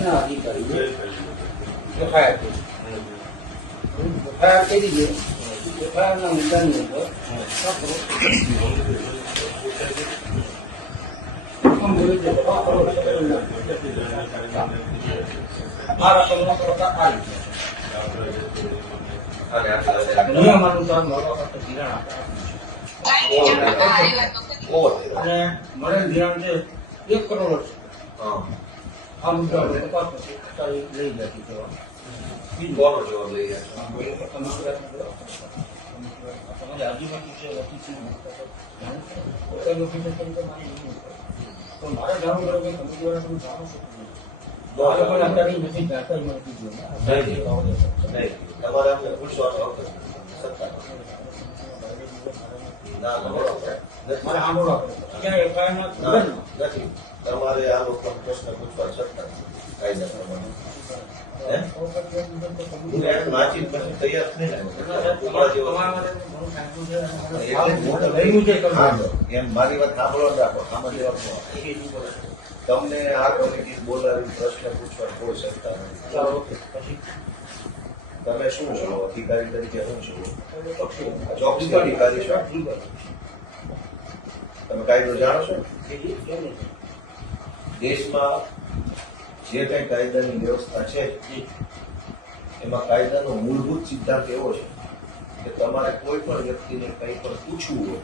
દેશના અધિકારીઓ એફઆઈઆર કરી દે. એફઆઈઆરના મુદ્દાની અંદર નિયમ અનુસાર મળવા કરતા ધિરાણ આપે અને મળેલ ધિરાણ છે 1 કરોડ છે. આ મુદ્દા તપાસ લઈ જતી કોનો જવાબ લઈ ગયા તમારે આદિવાસી છે તો મારે જાણવું પડે કે તમે દ્વારા તમે જાણો છો મારે પણ અત્યારે નથી જાણતા નહીં તમારે અમને પૂછવાનો હક સત્તા ના મારે સાંભળવા પડે ક્યાં એફઆઈઆરમાં નથી. તમારે આ લોકો પ્રશ્ન પૂછવા સત્તા કાયદા પ્રમાણે નાચી પછી તૈયાર થઈ એમ મારી વાત સાંભળો રાખો. આમાં જવાબ તમને આ કમિટી બોલાવી પ્રશ્ન પૂછવા કોઈ સત્તા નથી. તમે શું છો અધિકારી તરીકે શું છો? ચોક્કસ અધિકારી છો. તમે કાયદો જાણો છો? દેશમાં જે કઈ કાયદાની વ્યવસ્થા છે એમાં કાયદાનો મૂળભૂત સિદ્ધાંત એવો છે કે તમારે કોઈ પણ વ્યક્તિને કંઈ પણ પૂછવું હોય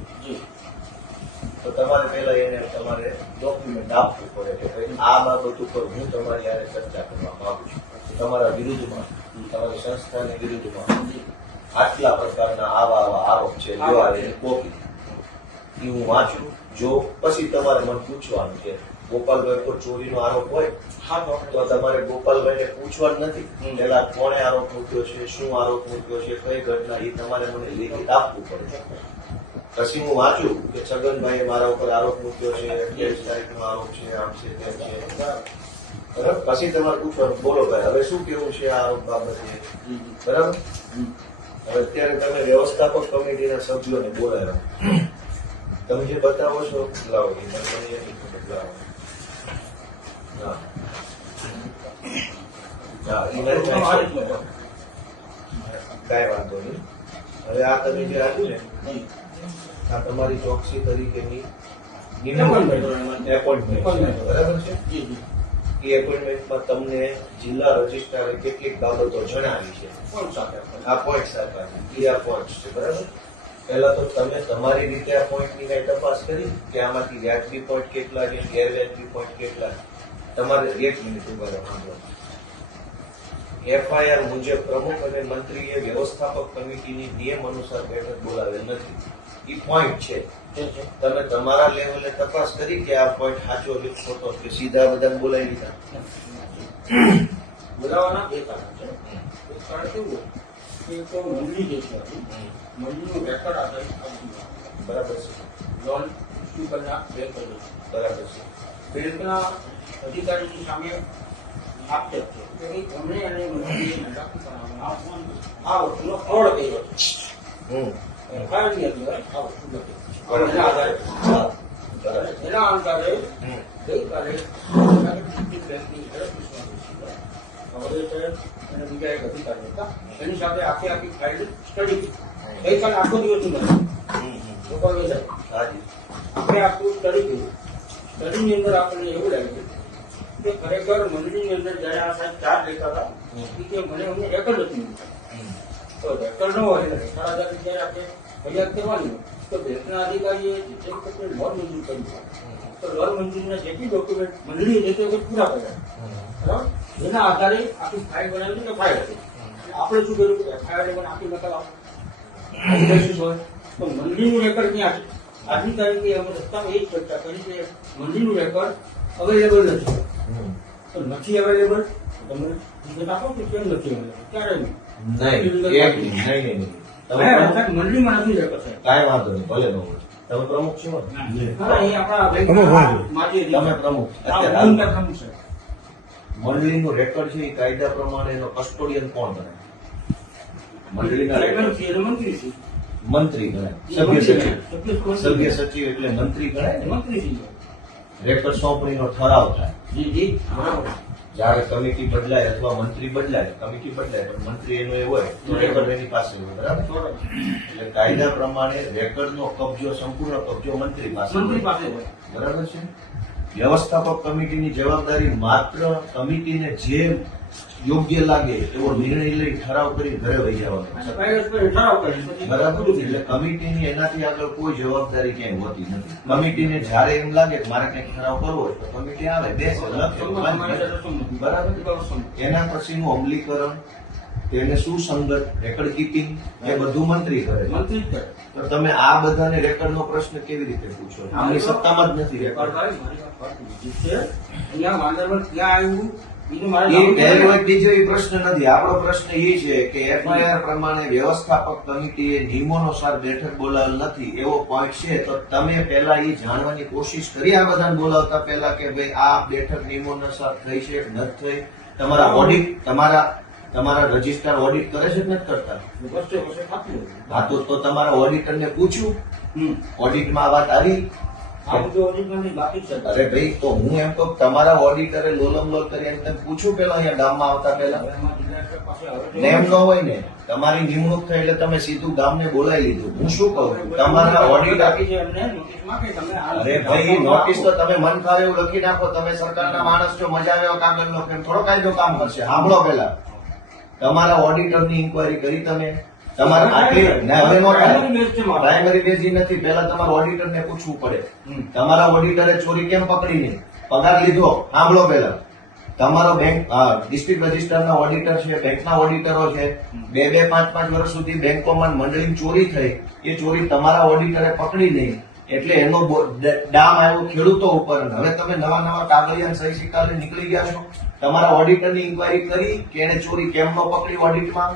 તો તમારે પહેલા એને તમારે ડોક્યુમેન્ટ આપવું પડે કે ભાઈ આ બાબત ઉપર હું તમારી યારે ચર્ચા કરવા માંગુ છું. તમારા વિરુદ્ધમાં તમારી સંસ્થાની વિરુદ્ધમાં આટલા પ્રકારના આવા આરોપ છે, કોપી એ હું વાંચું જો પછી તમારે મને પૂછવાનું છે. ગોપાલભાઈ પર ચોરીનો આરોપ હોય તો તમારે ગોપાલભાઈને પૂછવાનું નથી પેલા કોણે આરોપ મૂક્યો છે, શું આરોપ મૂક્યો છે, કઈ ઘટના, એ તમારે મને લેખિત આપવું પડે. પછી હું વાંચું કે છગનભાઈએ મારા ઉપર આરોપ મૂક્યો છે, 28 તારીખનો આરોપ છે, આમ છે તેમ છે, બરાબર. પછી તમારે પૂછવાનું બોલો ભાઈ હવે શું કેવું છે આ આરોપ બાબતે, બરાબર. હવે અત્યારે તમે વ્યવસ્થાપક કમિટીના સભ્યોને બોલાવ્યા, તમે જે બતાવો છો લાવો એ મને બદલાવો. કઈ વાંધો નહીં. હવે આ તમે જે આપ્યું ને આ તમારી ચોકસી તરીકેની એપોઇન્ટમેન્ટ બરાબર છે. એ એપોઇન્ટમેન્ટમાં તમને જિલ્લા રજિસ્ટ્રારે કેટલીક બાબતો જણાવી છે. આ પોઈન્ટ સાથે એ આ પોઈન્ટ છે બરાબર. પહેલા તો તમે તમારી રીતે આ પોઈન્ટની કઈ તપાસ કરી કે આમાંથી વ્યાજબી પોઈન્ટ કેટલા છે, ગેરવ્યાજબી પોઈન્ટ કેટલા. તમારે 1 મિનિટ ઉભા રહેવાનું. એફઆઈઆર મુજબ પ્રમુખ અને મંત્રીએ વ્યવસ્થાપક કમિટીની નિયમ અનુસાર બેઠક બોલાવેલ નથી. એ પોઈન્ટ છે. તમે તમારા લેવલે તપાસ કરી કે આ પોઈન્ટ સાચો કે ખોટો કે સીધા બધા બોલાવી લીધા? બોલાવવાના 2 કારણ છે. એક કારણ કેવું કે તો મંડળી જે છે મંડળીનું રેકોર્ડ આધારિત બરાબર છે. લોન ઇસ્યુ કરનાર બેંક બરાબર છે. બેંકના અધિકારીની સામે આક્ષેપ છે કે એમણે અને મંડળીએ નાણાકીય કરાવવામાં આ વસ્તુનો ફ્રોડ કર્યો છે. એફઆઈઆરની અંદર આ વસ્તુ નથી. એના આધારે ગઈકાલે બેંકની અને બીજા એક અધિકારી હતા એની સાથે આખી ફાઇલ સ્ટડી ગઈકાલે આખો દિવસ આપણે આખું સ્ટડી કર્યું. સ્ટડીની અંદર આપણને એવું લાગ્યું કે ખરેખર મંડળીની અંદર જયારે આ સાહેબ ચાર્જ લેતા હતા કે મને અમને રેકર્ડ નથી મળ્યું. તો રેકર્ડ ન હોય એટલે 18,000 જયારે આપણે ફરિયાદ કરવાની હોય તો બેંકના અધિકારીએ લોન મંજૂર કર્યું તો લોન મંજૂરીના જેટલી ડોક્યુમેન્ટ મંડળીએ જે તે પૂરા કર્યા બરાબર. એના આધારે આખી ફાઇલ બનાવી કે ફાઇલ હતી. આપણે શું કર્યું કે એફઆઈઆર પણ આખી નકલ હોય તો મંડળીનું રેકર્ડ ક્યાં છે? આજની તારીખે અમે રસ્તામાં એ જ ચર્ચા કરી કે મંડળીનું રેકર્ડ અવેલેબલ નથી. તો નથી અવેલેબલ તમે વિગત આપો કે કેમ નથી અવેલેબલ? ક્યારે મંડળીમાં નથી રેકર્ડ સાહેબ. કાંઈ વાંધો નહીં, ભલે તમે પ્રમુખ છો એ આપણા તમે પ્રમુખ. પ્રમુખ છે. મંડળીનું રેકોર્ડ છે એ કાયદા પ્રમાણે એનો કસ્ટોડિયન કોણ ગણાય? મંડળીના મંત્રી ગણાય. સભ્ય સચિવ એટલે મંત્રી ગણાય ને. મંત્રી રેકોર્ડ સોંપણીનો ઠરાવ થાય. જ્યારે કમિટી બદલાય અથવા મંત્રી બદલાય, કમિટી બદલાય પણ મંત્રી એનો એ હોય તો રેકર્ડ એની પાસે હોય, બરાબર? એટલે કાયદા પ્રમાણે રેકર્ડનો કબજો, સંપૂર્ણ કબજો મંત્રી પાસે મંત્રી હોય. પાસે હોય. બરાબર છે. વ્યવસ્થાપક કમિટીની જવાબદારી માત્ર કમિટીને જે યોગ્ય લાગે એવો નિર્ણય લઈ ઠરાવ કરી ઘરે વહી જવાનો અને છે. કાયદો પર ઠરાવ કરે પછી બરાબર. પૂરું થઈ એટલે જાય. કમિટીની એનાથી આગળ કોઈ જવાબદારી ક્યાંય હોતી નથી. કમિટીને જ્યારે એમ લાગે કે મારે કંઈક ઠરાવ કરવો હોય તો કમિટી આવે, બેસે, લખે, તમારી સાથે બંધ કરે. સંમતિ. બરાબર. બરાબર સંમતિ. એના પછીનું અમલીકરણ, તેને સુસંગત રેકર્ડ કીપિંગ એ બધું મંત્રી કરે છે. મંત્રી જ કરે. તો તમે આ બધાને રેકર્ડનો પ્રશ્ન કેવી રીતે પૂછો? આમની સત્તામાં જ નથી રેકર્ડ. ભાઈ, મારી વાત બીજી છે. અહીંયા વાંદરવન ક્યાં આવ્યું બીજું મારે એ જાણવું છે. પહેલો એક બીજો એ પ્રશ્ન નથી. આપણો પ્રશ્ન એ છે કે એફઆઈઆર પ્રમાણે વ્યવસ્થાપક કમિટીએ નિયમોનુસાર બેઠક બોલાવેલ નથી એવો પોઈન્ટ છે, તો તમે પહેલા એ જાણવાની કોશિશ કરી આ બધાને બોલાવતા પહેલા કે ભાઈ આ બેઠક નિયમોનુસાર થઈ છે કે નથી થઈ? તમારા ઓડિટ, તમારા રજિસ્ટ્રાર ઓડિટ કરે છે કે નથી કરતા? વર્ષે વર્ષે થતું હોય. હા, તો તમારા ઓડિટરને પૂછ્યું, હમ. ઓડિટમાં આ વાત આવી? આ બધું ઓરિજિનલી બાકી જ છે. અરે ભાઈ, તો હું એમ કહું તમારા ઓડિટરે લોલમ લોલ કરી એમ તમે પૂછ્યું પેલા અહીંયા ગામમાં આવતા પહેલા? હવે એમાં ડિરેક્ટર પાસે હવે તો- ને એમ ન હોય ને, તમારી નિમણૂક થઈ એટલે તમે સીધું ગામને બોલાવી લીધું. હું શું કહું, તમારા ઓડિટર, બાકી છે એમને નોટિસમાં કે તમે આ અરે ભાઈ નોટિસ તો તમે મન ફાવે એવું લખી નાખો. તમે સરકારના માણસ છો, મજા આવે એવો કાગળ નો કેમ થોડો કાયદો કામ કરશે? સાંભળો પેલા, તમારા ઓડિટરની ઇન્કવાયરી કરી તમે? તમારે આટલી ને હવે નો થાય. Primary base છે મારો. પ્રાઇમરી બેઝ નથી, પેલા તમારા ઓડિટરને પૂછવું પડે. હમ. તમારા ઓડિટરે ચોરી કેમ પકડી નહીં? પગાર લીધો? સાંભળો પેલા, તમારો બેંક ડિસ્ટ્રિક્ટ રજિસ્ટરના ઓડિટર છે, બેંકના ઓડિટરો છે, 2-5 વર્ષ સુધી બેંકોમાં મંડળીની ચોરી થઈ, એ ચોરી તમારા ઓડિટરે પકડી નહીં એટલે એનો ડામ આવ્યો ખેડૂતો ઉપર. અને હવે તમે નવા કાગળિયા સહી સિક્કા લઈને નીકળી ગયા છો. તમારા ઓડિટરની ઇન્કવાયરી કરી કે એને ચોરી કેમ ન પકડી ઓડિટમાં?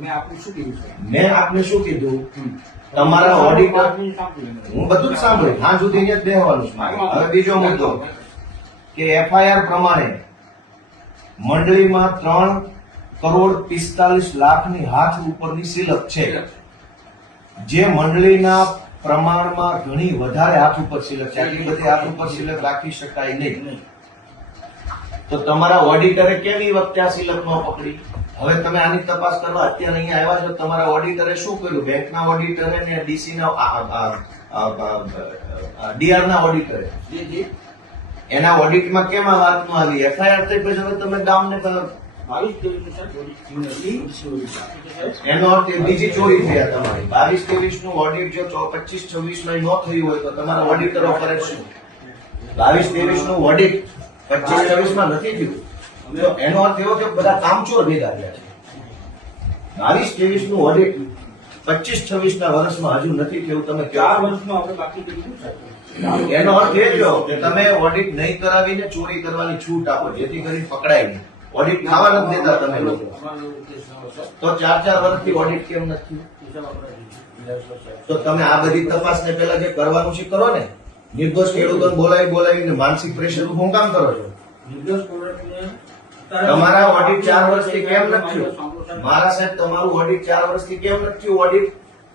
મેં આપનું શું કીધું છે? મેં આપને શું કીધું? હમ. તમારા ઓડિટર, આપની સાંભળી મેં. હું બધું જ સાંભળ્યું, હા સુધી અહીંયા જ બેહવાનું છે મારે. હવે બીજો મુદ્દો કે એફઆઈઆર પ્રમાણે મંડળીમાં 3,45,00,000ની હાથ ઉપરની સિલક છે, જે મંડળીના પ્રમાણમાં ઘણી વધારે હાથ ઉપર સિલક છે. આટલી બધી હાથ ઉપર સિલક રાખી શકાય નહીં. નહીં. તો તમારા ઓડિટરે કેમ એ વખતે આ સિલક ન પકડી? હવે તમે આની તપાસ કરવા અત્યારે અહીંયા આવ્યા છો, તમારા ઓડિટરે શું કર્યું? બેંકના ઓડિટરે ને ડીસી ના ડીઆર ના ઓડિટરે જી, જી. એના ઓડિટમાં કેમ આ વાત નો આવી? એફઆઈઆર થઈ પછી હવે તમે ગામને 22-23 સર ચોરી થયું નથી. ચોરી બાકી છે, સાહેબ. એનો અર્થ એ બીજી ચોરી થયા તમારી. 22-23 નું ઓડિટ જો 25-26 માં ન થયું હોય તો તમારા ઓડિટરો કરે શું? 22-23 નું ઓડિટ 25-26 માં નથી થયું તો એનો અર્થ એવો કે બધા કામચોર ભેગા થયા છે. 22-23 નું ઓડિટ 25-26 ના વર્ષમાં હજુ નથી થયું. તમે 4 કહો વર્ષમાં આપણે બાકી કર્યું સાહેબ. એનો અર્થ એ થયો કે તમે ઓડિટ નહીં કરાવીને ચોરી કરવાની છૂટ આપો જેથી કરી પકડાય નહીં. ઓડિટ થવા નથી દેતા તમે લોકો. અમારો કેસ નવો છે. તો 4 વર્ષથી ઓડિટ કેમ નથી? હિસાબ આપણે દીધો છે. તો તમે આ બધી તપાસને પહેલા જે કરવાનું છે કરો ને. નિર્દોષ ખેડૂતોને બોલાવીને માનસિક પ્રેશર હું કામ કરો છો? નિર્દોષ પ્રોડક્ટને તમારા ઓડિટ 4 વર્ષથી કેમ નથી થયું? મારા સાહેબ તમારું ઓડિટ 4 વર્ષથી કેમ નથી થયું ઓડિટ?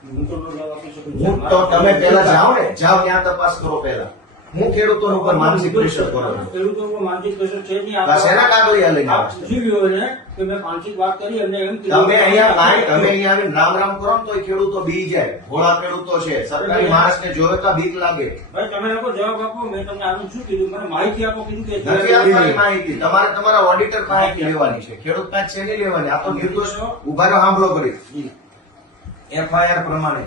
હું તો જવાબ આપી શકું છું. હું તો તમે પહેલા જાઓ ને, જાઓ ત્યાં તપાસ કરો પહેલા. હું ખેડૂતો ઉપર માનસિક પ્રેશર કરો છો? ખેડૂતો ઉપર માનસિક પ્રેશર છે નહીં. બસ એના કાગળિયા લઈને આપ આવો છો. પૂછી લ્યો એને કે મેં માનસિક વાત કરી એમને એમ કીધું. તમે અહીંયા આવીને રામ રામ કરો ને તો ખેડૂતો બી જાય. ભોળા ખેડૂતો છે, સરકારી માણસને જોવે તો બીક લાગે. ભાઈ તમે લોકો જવાબ આપો. મેં તમને આનું શું કીધું? મને માહિતી આપો. કીધું કે નથી આપવાની માહિતી. તમારે તમારા ઓડિટર પાસે લેવાની છે, ખેડૂત પાસે છે નહીં લેવાની. આ તો નિર્દોષ ઉભા રહો, સાંભળો કરી. જી, એફઆઈઆર પ્રમાણે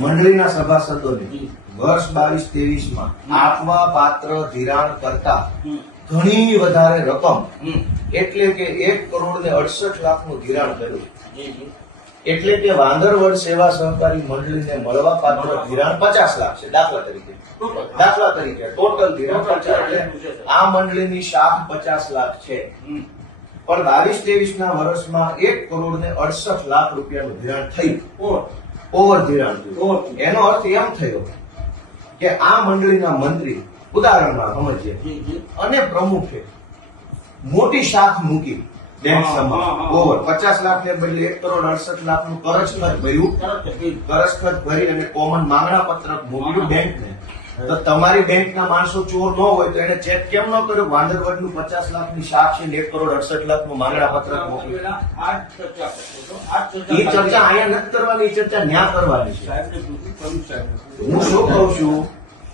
મંડળીના સભાસદોને જી. વર્ષ 22-23 માં આપવા પાત્ર ધિરાણ કરતા હમ, ઘણી વધારે રકમ હમ. એટલે કે 1,68,00,000 નું ધિરાણ કર્યું. જી, જી. એટલે કે વાંદરવડ સેવા સહકારી મંડળીને મળવા પાત્ર ધિરાણ 50 લાખ છે. દાખલા તરીકે ટોટલ ધિરાણ 50. એટલે આ મંડળીની શાખ 50 લાખ છે. હમ. પણ 22-23 ના વર્ષમાં 1,68,00,000 રૂપિયાનું ધિરાણ થયું. ઓવર ધિરાણ થયું. ઓવર. એનો અર્થ એમ થયો કે આ મંડળીના મંત્રી, ઉદાહરણમાં સમજીએ, જી, જી. અને પ્રમુખે મોટી શાખ મૂકી બેંક હા, સમક્ષ. હા, હા. ઓવર 50 લાખ ને બદલે 1,68,00,000 નું કરજ ખત ભર્યું. તરત જ કીધું. કરજ ખત ભરી અને કોમન માંગણા પત્રક મોકલ્યું હા. બેંકને તો તમારી બેંકના માણસો ચોર ન હોય તો એને ચેક કેમ ન કર્યો? વાંદરવડનું 50 લાખની શાખ છે ને 1,68,00,000નું માંગણા પત્રક મોકલ્યું. પેલા આ જ ચર્ચા કરતો હતો. આ જ એ ચર્ચા અહીંયા નથી કરવાની, એ ચર્ચા ન્યા કરવાની છે. સાહેબને પૂછ્યું, પ્રમુખ સાહેબને હું શું કહું છું,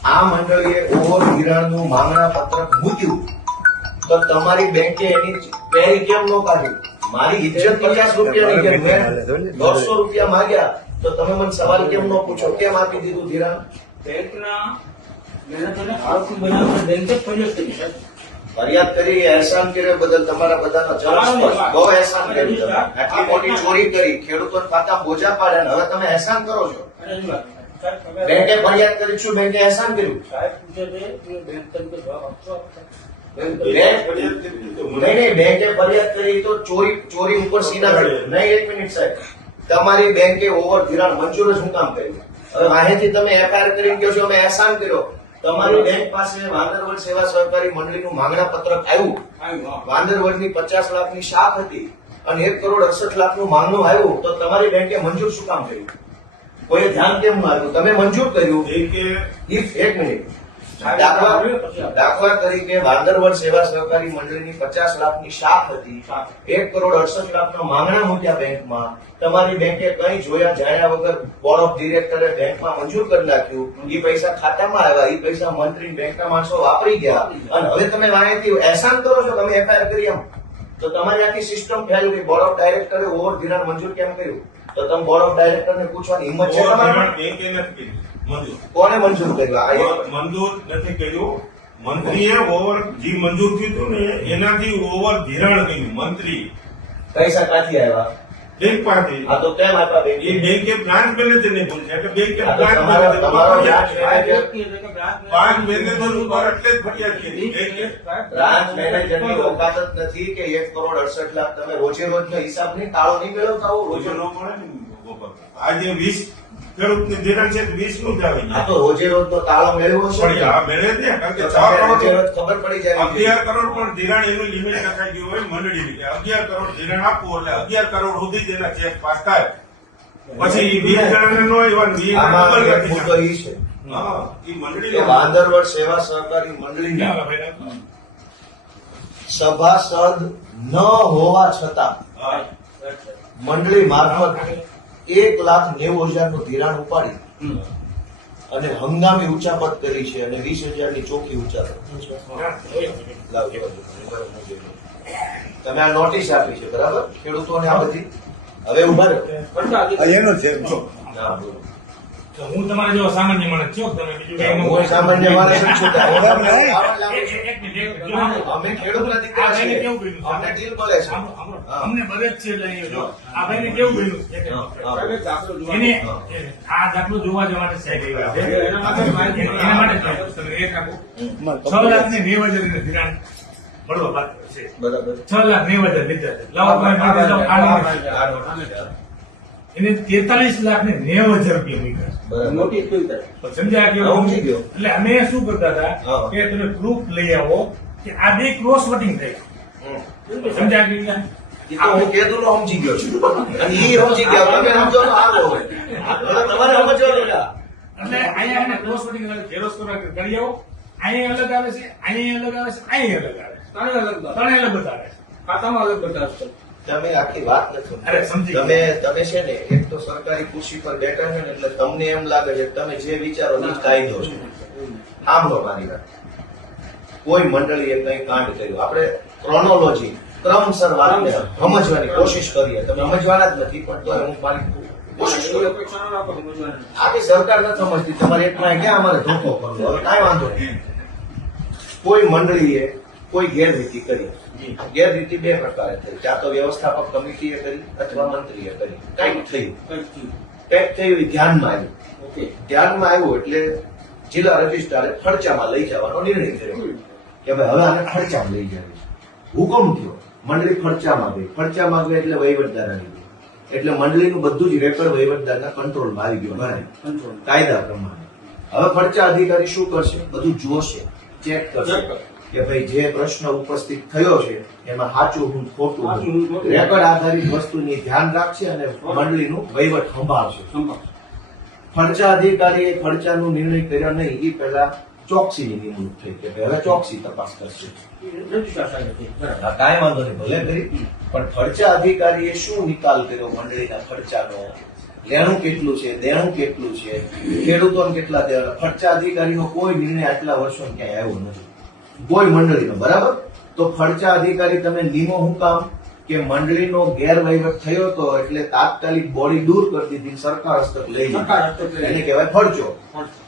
આ મંડળીએ ઓવર ધિરાણનું માંગણા પત્રક મૂક્યું તો તમારી બેંકે એની પેરી કેમ ન કાઢી? મારી ઇજ્જત 50 રૂપિયાની છે, મેં 150 રૂપિયા માંગ્યા તો તમે મને સવાલ કેમ ન પૂછો કેમ આપી દીધું ધિરાણ? બેંકના મેનેજરને આરોપી બનાવીને બેંકે ફરિયાદ કરી સાહેબ. ફરિયાદ કરી, અહેસાન કર્યા બદલ તમારા બધાનો જલસ્પર્શ. બહુ અહેસાન કર્યું તમે. આટલી મોટી ચોરી કરી, ખેડૂતોના ખાતામાં બોજા પાડ્યા ને હવે તમે અહેસાન કરો છો. અને એની વાત સાહેબ, તમે બેંકે ફરિયાદ કરી છું, બેંકે અહેસાન કર્યું. સાહેબ પૂછે છે કે બેંક તરીકે જવાબ આપશો? નહીં, બેંકે ફરિયાદ કરી તો ચોરી ઉપર સીના કર્યું. નહીં, એક મિનિટ સાહેબ, તમારી બેંકે ઓવર ધિરાણ મંજૂર જ હું કામ કર્યું? હવે માહિતી તમે એફઆઈઆર કરીને કહો છો અમે અહેસાન કર્યો. તમારી બેંક પાસે વાંદરવડ સેવા સહકારી મંડળીનું માંગણા પત્રક આવ્યું. વાંદરવડની 50 લાખની શાખ હતી અને 1,68,00,000નું માંગણું આવ્યું તો તમારી બેંકે મંજૂર શું કામ કર્યું? કોઈ ધ્યાન કેમ ન આવ્યું? તમે મંજૂર કર્યું. એક મિનિટ, દાખલા તરીકે વાંદરવડ સેવા સહકારી મંડળીની 50 લાખની શાખ હતી, 1,68,00,000ના માંગણા મૂક્યા બેંકમાં. તમારી બેંકે કઈ જોયા જાણ્યા વગર બોર્ડ ઓફ ડિરેક્ટરે બેંકમાં મંજૂર કરી નાખ્યું. એ પૈસા ખાતામાં આવ્યા, એ પૈસા મંત્રી બેંકના માણસો વાપરી ગયા અને હવે તમે વાંહેથી અહેસાન કરો છો તમે એફઆઈઆર કરી એમ. તો તમારી આખી સિસ્ટમ ફેલ ગઈ. બોર્ડ ઓફ ડાયરેક્ટરે ઓવર ધિરાણ મંજૂર કેમ કર્યું? તો તમે બોર્ડ ઓફ ડાયરેક્ટરને પૂછવાની હિંમત છે તમારી? કોને મંજૂર કર્યું? મંજૂર નથી કર્યું. મંત્રીએ ઓવર જે મંજૂર થયું હતું ને એનાથી ઓવર ધિરાણ કર્યું મંત્રી. પૈસા ક્યાંથી આવ્યા? બેંક પાસે. આ તો કેમ આપ્યા બેંકે? એ બેંકે બ્રાન્ચ મેનેજર ને પૂછ્યા કે બેંકે આ તો તમારો બ્રાન્ચ મેનેજર બ્રાન્ચ મેનેજર ઉપર એટલે જ ફરિયાદ કરી. બ્રાન્ચ મેનેજરની ઓકાત જ નથી કે 1,68,00,000 તમે રોજે રોજનો હિસાબ નહીં, તાળો નહીં મેળવતા હો રોજે રોજે. ન મળે ને ગોપાલ. આજે 20 ખેડૂતની ધિરાણ છે 20 નું જ આવી આ જાય. તો રોજે રોજનો તાળો મેળવ્યો છે પણ ને. આ મેળવે જ ને કારણ કે તો 6 તમને કરોડ રોજે રોજ ખબર પડી જાય. 11 કરોડ પણ ધિરાણ એનું લિમિટ નખાઈ ગયું હોય મંડળીની કે 11 કરોડ ધિરાણ આપવું એટલે 11 કરોડ સુધી જ એના ચેક પાસ થાય. પછી 20 જણાને નો એવા 20 આમાં ડબલ એક નથી મુદ્દો ઈ છે હા એ કે મંડળી વાંદરવડ સેવા સહકારી મંડળીના સભાસદ ન હોવા છતાં મંડળી મારફત 1,90,000 નું ધિરાણ ઉપાડી અને હંગામી ઉચાપત કરી છે અને 20,000 ની ચોખ્ખી ઉચાપત. લાવજો. તમે આ નોટિસ આપી છે બરાબર ખેડૂતોને આ બધી. હવે ઉભા રહો. એનો છે ના, બોલો. તો હું તમારા જેવો સામાન્ય માણસ છું તમે બીજું કઈ એમાં હું સામાન્ય માણસ જ છું. હું તમને આવડ લાવું એક- છું. એક મિનિટ, એક મિનિટ. જો સાંભળો. અમે ખેડૂતના દીકરા આ ભાઈને છીએ. કેવું કર્યું? અમને ડીલ મળે છે. સાંભળો, સાંભળો. હા. અમને મદદ છે એટલે અહીંયા જો. આ ભાઈને કેવું કર્યું? એક હા, મિનિટ. હા. સાહેબ, એક દાખલો જોવા એને હા. આ દાખલો જોવા જવા માટે સાહેબ આવ્યા છે. એના માટે માહિતી એના માટે જ સાહેબ, તમે એક આપો. 6,90,000 ધિરાણ મળવા પાત્ર છે. બરાબર. 6,90,000 લીધા છે. લાવો તમે મારી જાઓ, આ નંબર. એને 43,90,000 રૂપિયા મૂક્યા છે. બરાબર. નોટિસ કેવી થાય? પણ સમજ્યા હા, કેવું? સમજી ગયો. એટલે અમે શું કરતા હતા હા. કે તમે પ્રૂફ લઈ આવો કે આ બે ક્રોસ વોટિંગ થઈ સમજ્યા કે ઈ તો હું કીધું ને સમજી ગયો છું. અને ઈ સમજી ગયા. તમે સમજો તો આગળ હોય. હવે તમારે સમજવાનું છે. એટલે અહીંયા એને ક્રોસ વોટિંગ ઝેરોસ કરી આવો. અહીંયા અલગ આવે છે, અહીંયા અલગ આવે છે, અહીંયા અલગ આવે છે. ત્રણેય અલગ બતાવે. ત્રણે અલગ બતાવે છે. ખાતામાં અલગ બતાવશે. તમે આખી વાત નથી અરે, સમજી. સમજી તમે છે ને એક તો સરકારી ખુરશી પર બેઠા છે ને એટલે તમને એમ લાગે છે કે તમે જે વિચારો એ જ કાયદો છે. સાંભળો મારી વાત. કોઈ મંડળીએ કઈ કાંડ કર્યું, આપણે ક્રોનોલોજી ક્રમસર વાતને સમજવાની કોશિશ કરીએ. તમે સમજવાના જ નથી પણ તોય હું મારી કોશિશ એવી કરું. અપેક્ષા ન રાખો સમજવાની. આખી સરકાર નથી સમજતી. તમારે એટલા ક્યાં અમારે ધોખો કરવો? હવે કાંઈ વાંધો નહીં. કોઈ મંડળીએ કોઈ ગેરરીતિ કરી. ગેરરીતિ બે પ્રકારે થઈ. ક્યાં તો વ્યવસ્થાપક કમિટીએ કરી અથવા મંત્રીએ કરી. કંઈક થયું, કંઈક થયું એ ધ્યાનમાં આવ્યું. ઓકે. ધ્યાનમાં આવ્યું એટલે જિલ્લા રજિસ્ટ્રારે ખર્ચામાં લઈ જવાનો નિર્ણય કર્યો કે ભાઈ હવે આને ખર્ચામાં લઈ જવી છે. હુકમ થયો, મંડળી ખર્ચામાં ગઈ. ખર્ચામાં ગઈ એટલે વહીવટદાર આવી ગયો. એટલે મંડળીનું બધું જ રેકર્ડ વહીવટદારના કંટ્રોલમાં આવી ગયો ભરાય કંટ્રોલ. કાયદા પ્રમાણે. હવે ખર્ચા અધિકારી શું કરશે? બધું જોશે, ચેક કરશે કે ભાઈ જે પ્રશ્ન ઉપસ્થિત થયો છે એમાં સાચું હું ખોટું સાચું હું. હું ખોટું. રેકર્ડ આધારિત વસ્તુની ધ્યાન રાખશે અને મંડળીનું વહીવટ સંભાળશે. સંપર્ક. ખર્ચા અધિકારીએ ખર્ચાનો નિર્ણય કર્યો નહીં એ પહેલા ચોકસીની નિમણૂક થઈ કે હવે ચોકસી તપાસ કરશે. રજૂઆત સાહેબ હતી. બરાબર. હા, કાંઈ વાંધો નહીં, ભલે કરી, પણ ખર્ચા અધિકારીએ શું નિકાલ કર્યો મંડળીના ખર્ચાનો? લેણું કેટલું છે, દેણું કેટલું છે, ખેડૂતોને કેટલા દેવા? ખર્ચા અધિકારીનો કોઈ નિર્ણય આટલા વર્ષો ક્યાંય આવ્યો નથી, કોઈ મંડળીનો. બરાબર? તો ખર્ચા અધિકારી તમે નિમો હું કામ? કે મંડળીનો ગેરવહીવટ થયો હતો એટલે તાત્કાલિક બોડી દૂર કરી દીધી, સરકાર હસ્તક લઈ સરકાર હસ્તક લીધી, લઈ એને કહેવાય ખર્ચો.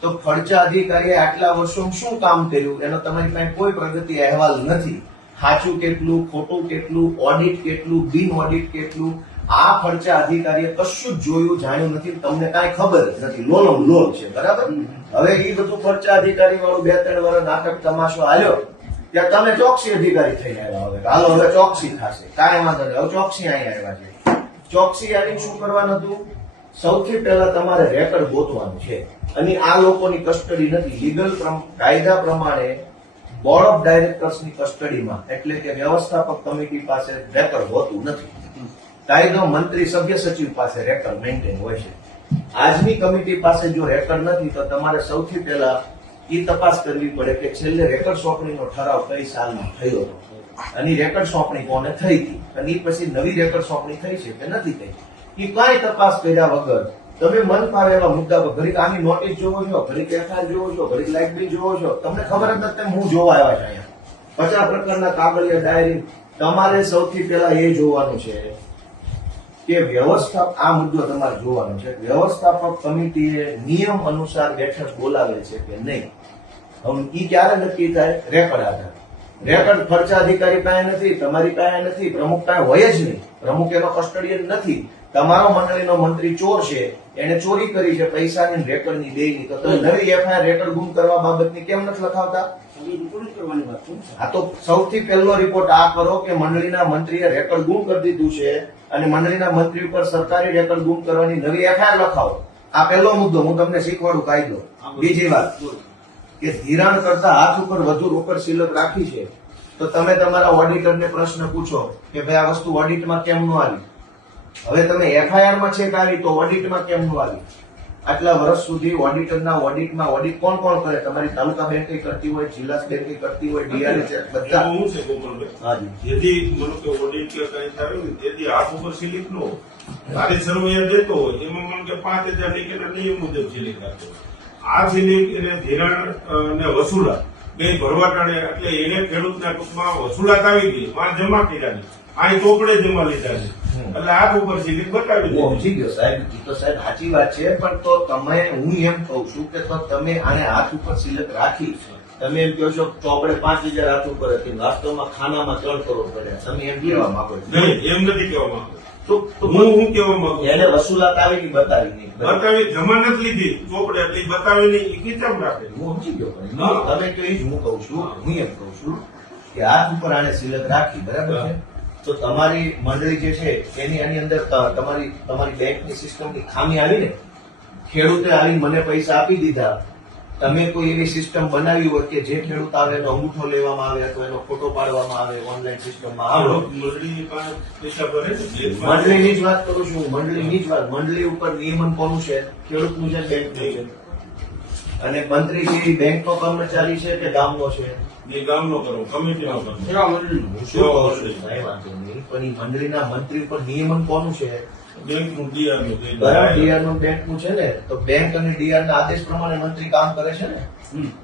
તો ખર્ચા અધિકારીએ આટલા વર્ષોમાં શું કામ કર્યું એનો તમારી પાસે કોઈ પ્રગતિ અહેવાલ નથી. સાચું કેટલું, ખોટું કેટલું, ઓડિટ કેટલું, બિન ઓડિટ કેટલું, આ ખર્ચા અધિકારીએ કશું જ જોયું જાણ્યું નથી, તમને કાંઈ ખબર જ નથી. લોલ લોલ છે. બરાબર? હવે એ બધું ખર્ચા અધિકારી વાળું 2-3 વર્ષ નાટક તમાશો હાલ્યો ત્યાં તમે ચોકસી અધિકારી થઈને આવ્યા. હવે હાલો, હવે ચોકસી થશે, કાંઈ વાંધો નહીં, હવે ચોકસી અહીં આવ્યા છે. ચોકસી આવીને શું કરવાનું હતું? સૌથી પહેલા તમારે રેકર્ડ ગોતવાનું છે, અને આ લોકોની કસ્ટડી નથી. લીગલ કાયદા પ્રમાણે બોર્ડ ઓફ ડાયરેક્ટર્સની કસ્ટડીમાં, એટલે કે વ્યવસ્થાપક કમિટી પાસે રેકર્ડ હોતું નથી. કાયદો મંત્રી સભ્ય સચિવ પાસે રેકર્ડ મેન્ટેન હોય છે. આજની કમિટી પાસે જો રેકર્ડ નથી તો તમારે સૌથી પહેલા એ તપાસ કરવી પડે કે છેલ્લે રેકર્ડ સોંપણીનો ઠરાવ કઈ સાલમાં થયો હતો અને રેકર્ડ સોંપણી કોને થઈ હતી, અને એ પછી નવી રેકર્ડ સોંપણી થઈ છે કે નથી થઈ. એ કાંઈ તપાસ કર્યા વગર તમે મન ફાવે એવા મુદ્દા પર ઘડીક આની નોટિસ જોવો છો, ઘડીક એફઆઈઆર જોવો છો, ઘડીક લાઇટ બિલ જોવો છો, તમને ખબર જ નથી હું જોવા આવ્યા છે અહીંયા 50 પ્રકારના કાગળિયા ડાયરી. તમારે સૌથી પહેલા એ જોવાનું છે કે આ મુદ્દો તમારે જોવાનો છે, વ્યવસ્થાપક કમિટીએ નિયમ અનુસાર બેઠક બોલાવે છે કે નહીં. હવે ઈ ક્યારે નક્કી થાય? રેકર્ડ આધાર. રેકર્ડ ખર્ચા અધિકારી પાસે નથી, તમારી પાસે નથી, પ્રમુખ પાસે હોય જ નહીં, પ્રમુખ એનો કસ્ટડિયન નથી. તમારો મંડળીનો મંત્રી ચોર છે, એને ચોરી કરી છે પૈસાની, રેકર્ડની, બેયની, તો તમે નવી એફઆઈઆર રેકર્ડ ગુમ કરવા બાબતની કેમ નથી લખાવતા? કરવાની વાત છે. આ તો સૌથી પહેલો રિપોર્ટ આ કરો કે મંડળીના મંત્રીએ રેકર્ડ ગુમ કરી દીધું છે અને મંડળીના મંત્રી ઉપર સરકારી રેકર્ડ ગુમ કરવાની નવી એફઆઈઆર લખાવો. આ પહેલો મુદ્દો, હું તમને શીખવાડું કાયદો. બીજી વાત કે ધિરાણ કરતા હાથ ઉપર વધુ રોકડ સિલક રાખી છે તો તમે તમારા ઓડિટરને પ્રશ્ન પૂછો કે ભાઈ આ વસ્તુ ઓડિટમાં કેમ ન આવી? હવે તમે એફઆઈઆર માં ચેક આવી તો ઓડિટમાં કેમ ન આવી? આટલા વર્ષ સુધી ઓડિટરના ઓડિટમાં ઓડિટ કોણ કોણ કરે? તમારી તાલુકા બેંક કરતી હોય, જિલ્લા બેંક કરતી હોય, ડીઆરએચ બધા. હું છે ગોપાલભાઈ, હાજી. જેથી મને કે ઓડિટ કે કઈ થાય ને તેથી હાથ ઉપર સિલિક નો તારી સર્વે દેતો હોય એમાં મને કે 5000 ની કે નિયમ મુજબ સિલિક આપતો. આ સિલિક એને ધિરાણ ને વસૂલાત બે ભરવા ટાણે એટલે એને ખેડૂતના ટૂંકમાં વસૂલાત આવી ગઈ, માલ જમા કર્યા નહીં, અહીં ચોપડે જમા લીધા છે એટલે હાથ ઉપર સિલિક બતાવી હું દીધી. સમજી ગયો સાહેબ, એ તો સાહેબ સાચી વાત છે, પણ તો તમે, હું એમ કહું છું કે તો તમે આને હાથ ઉપર સિલક રાખી, તમે એમ કહો છો ચોપડે 5000 હાથ ઉપર હતી, વાસ્તવમાં ખાનામાં 3 કરોડ પડ્યા, તમે એમ કહેવા માંગો છો? નહીં, એમ નથી કહેવા માંગતો. તો હું કહેવા માંગુ એને વસૂલાત આવી કે બતાવી નહીં? બતાવી જમા નથી લીધી ચોપડે એટલે બતાવી નહીં એ કેમ રાખે? હું સમજી ગયો, પણ તમે કહો એ જ હું કહું છું. હું એમ કહું છું કે હાથ ઉપર આને સિલક રાખી, બરાબર છે, તો તમારી મંડળી જે છે એની આની અંદર તમારી બેંકની સિસ્ટમની ખામી આવી ને, ખેડૂતે આવીને મને પૈસા આપી દીધા, તમે કોઈ એવી સિસ્ટમ બનાવી હોય કે જે ખેડૂત આવે એનો અંગૂઠો લેવામાં આવે અથવા એનો ફોટો પાડવામાં આવે ઓનલાઈન સિસ્ટમમાં આવે. મંડળીની પાસે પૈસા ભરે છે. મંડળીની જ વાત કરું છું, મંડળીની જ વાત. મંડળી ઉપર નિયમન કોનું છે? ખેડૂતનું છે, બેંકનું છે. અને મંત્રી જે બેંકનો કર્મચારી છે કે ગામનો છે? એ ગામનો કરો, કમિટીનો કરો. સેવા મંડળીનું. હું શું કહું છું? કાંઈ વાંધો નહીં, પણ એ મંડળીના મંત્રી ઉપર નિયમન કોનું છે? બેંકનું ડીઆરનું કઈ બરાબર, ડીઆર નું બેંકનું છે ને, તો બેંક અને ડીઆર ના આદેશ પ્રમાણે મંત્રી કામ કરે છે ને.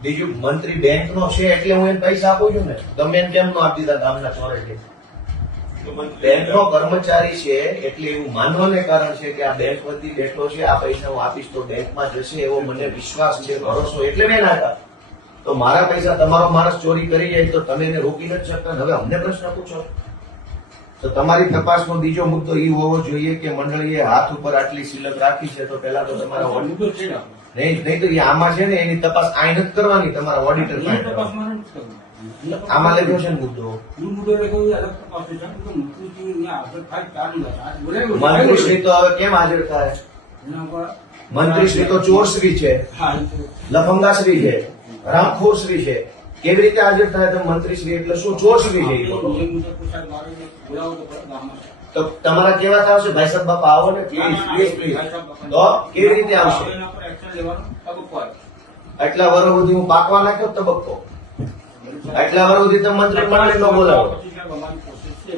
બીજું મંત્રી બેંક નો છે એટલે હું એને પૈસા આપું છું ને, ગમે એને કેમ નો આપી દીધા ગામના ચોરે? બેંક નો કર્મચારી છે એટલે એવું માનવાને કારણ છે કે આ બેંક વતી બેઠો છે, આ પૈસા હું આપીશ તો બેંકમાં જશે એવો મને વિશ્વાસ છે, ભરોસો, એટલે મેં નાખ્યા. તો મારા પૈસા તમારો માણસ ચોરી કરી જાય તો તમે એને રોકી નથી શકતા. હવે અમને પ્રશ્ન પૂછો. તો તમારી તપાસનો બીજો મુદ્દો એ હોવો જોઈએ કે મંડળીએ હાથ ઉપર આટલી સિલક રાખી છે, તો પહેલા તો તમારા મુદ્દો છે ને આપણો. નહીં તો એ આમાં છે ને એની તપાસ આ નથી કરવાની, તમારા ઓડિટર એની પાસે. તપાસમાં નથી કરવું. આમાં લખ્યો છે ને મુદ્દો. હું મુદ્દો લખ્યો એ અલગ તપાસ છે. કારણ કે મંત્રીશ્રીની આગળ થાય ચાલુ નથી. આ બોલાવ્યો છે. મંત્રીશ્રી તો હવે કેમ હાજર થાય? એના ઉપર મંત્રીશ્રી તો ચોરશ્રી છે, હા, એ તો લફંગાશ્રી છે, રામખોરશ્રી છે. કેવી રીતે હાજર થાય તમે મંત્રીશ્રી એટલે શું ચોરશ્રી છે એ બોલો. એ મુજબ તો સાહેબ મારે બોલાવો તો પડે ગામમાં. તો તમારા કેવા આવશે ભાઈ સાહેબ બાપા આવો ને પ્લીઝ પ્લીઝ પ્લીઝ. તો કેવી રીતે આવશે? એના પર એક્શન લેવાનો તબક્કો આવે. આટલા વર્ષ સુધી હું પાકવા નાખ્યો તબક્કો. આટલા વર્ષ સુધી તમે મંત્રી મંડળ નો બોલાવો. પછી સાહેબ અમારી કોશિશ છે.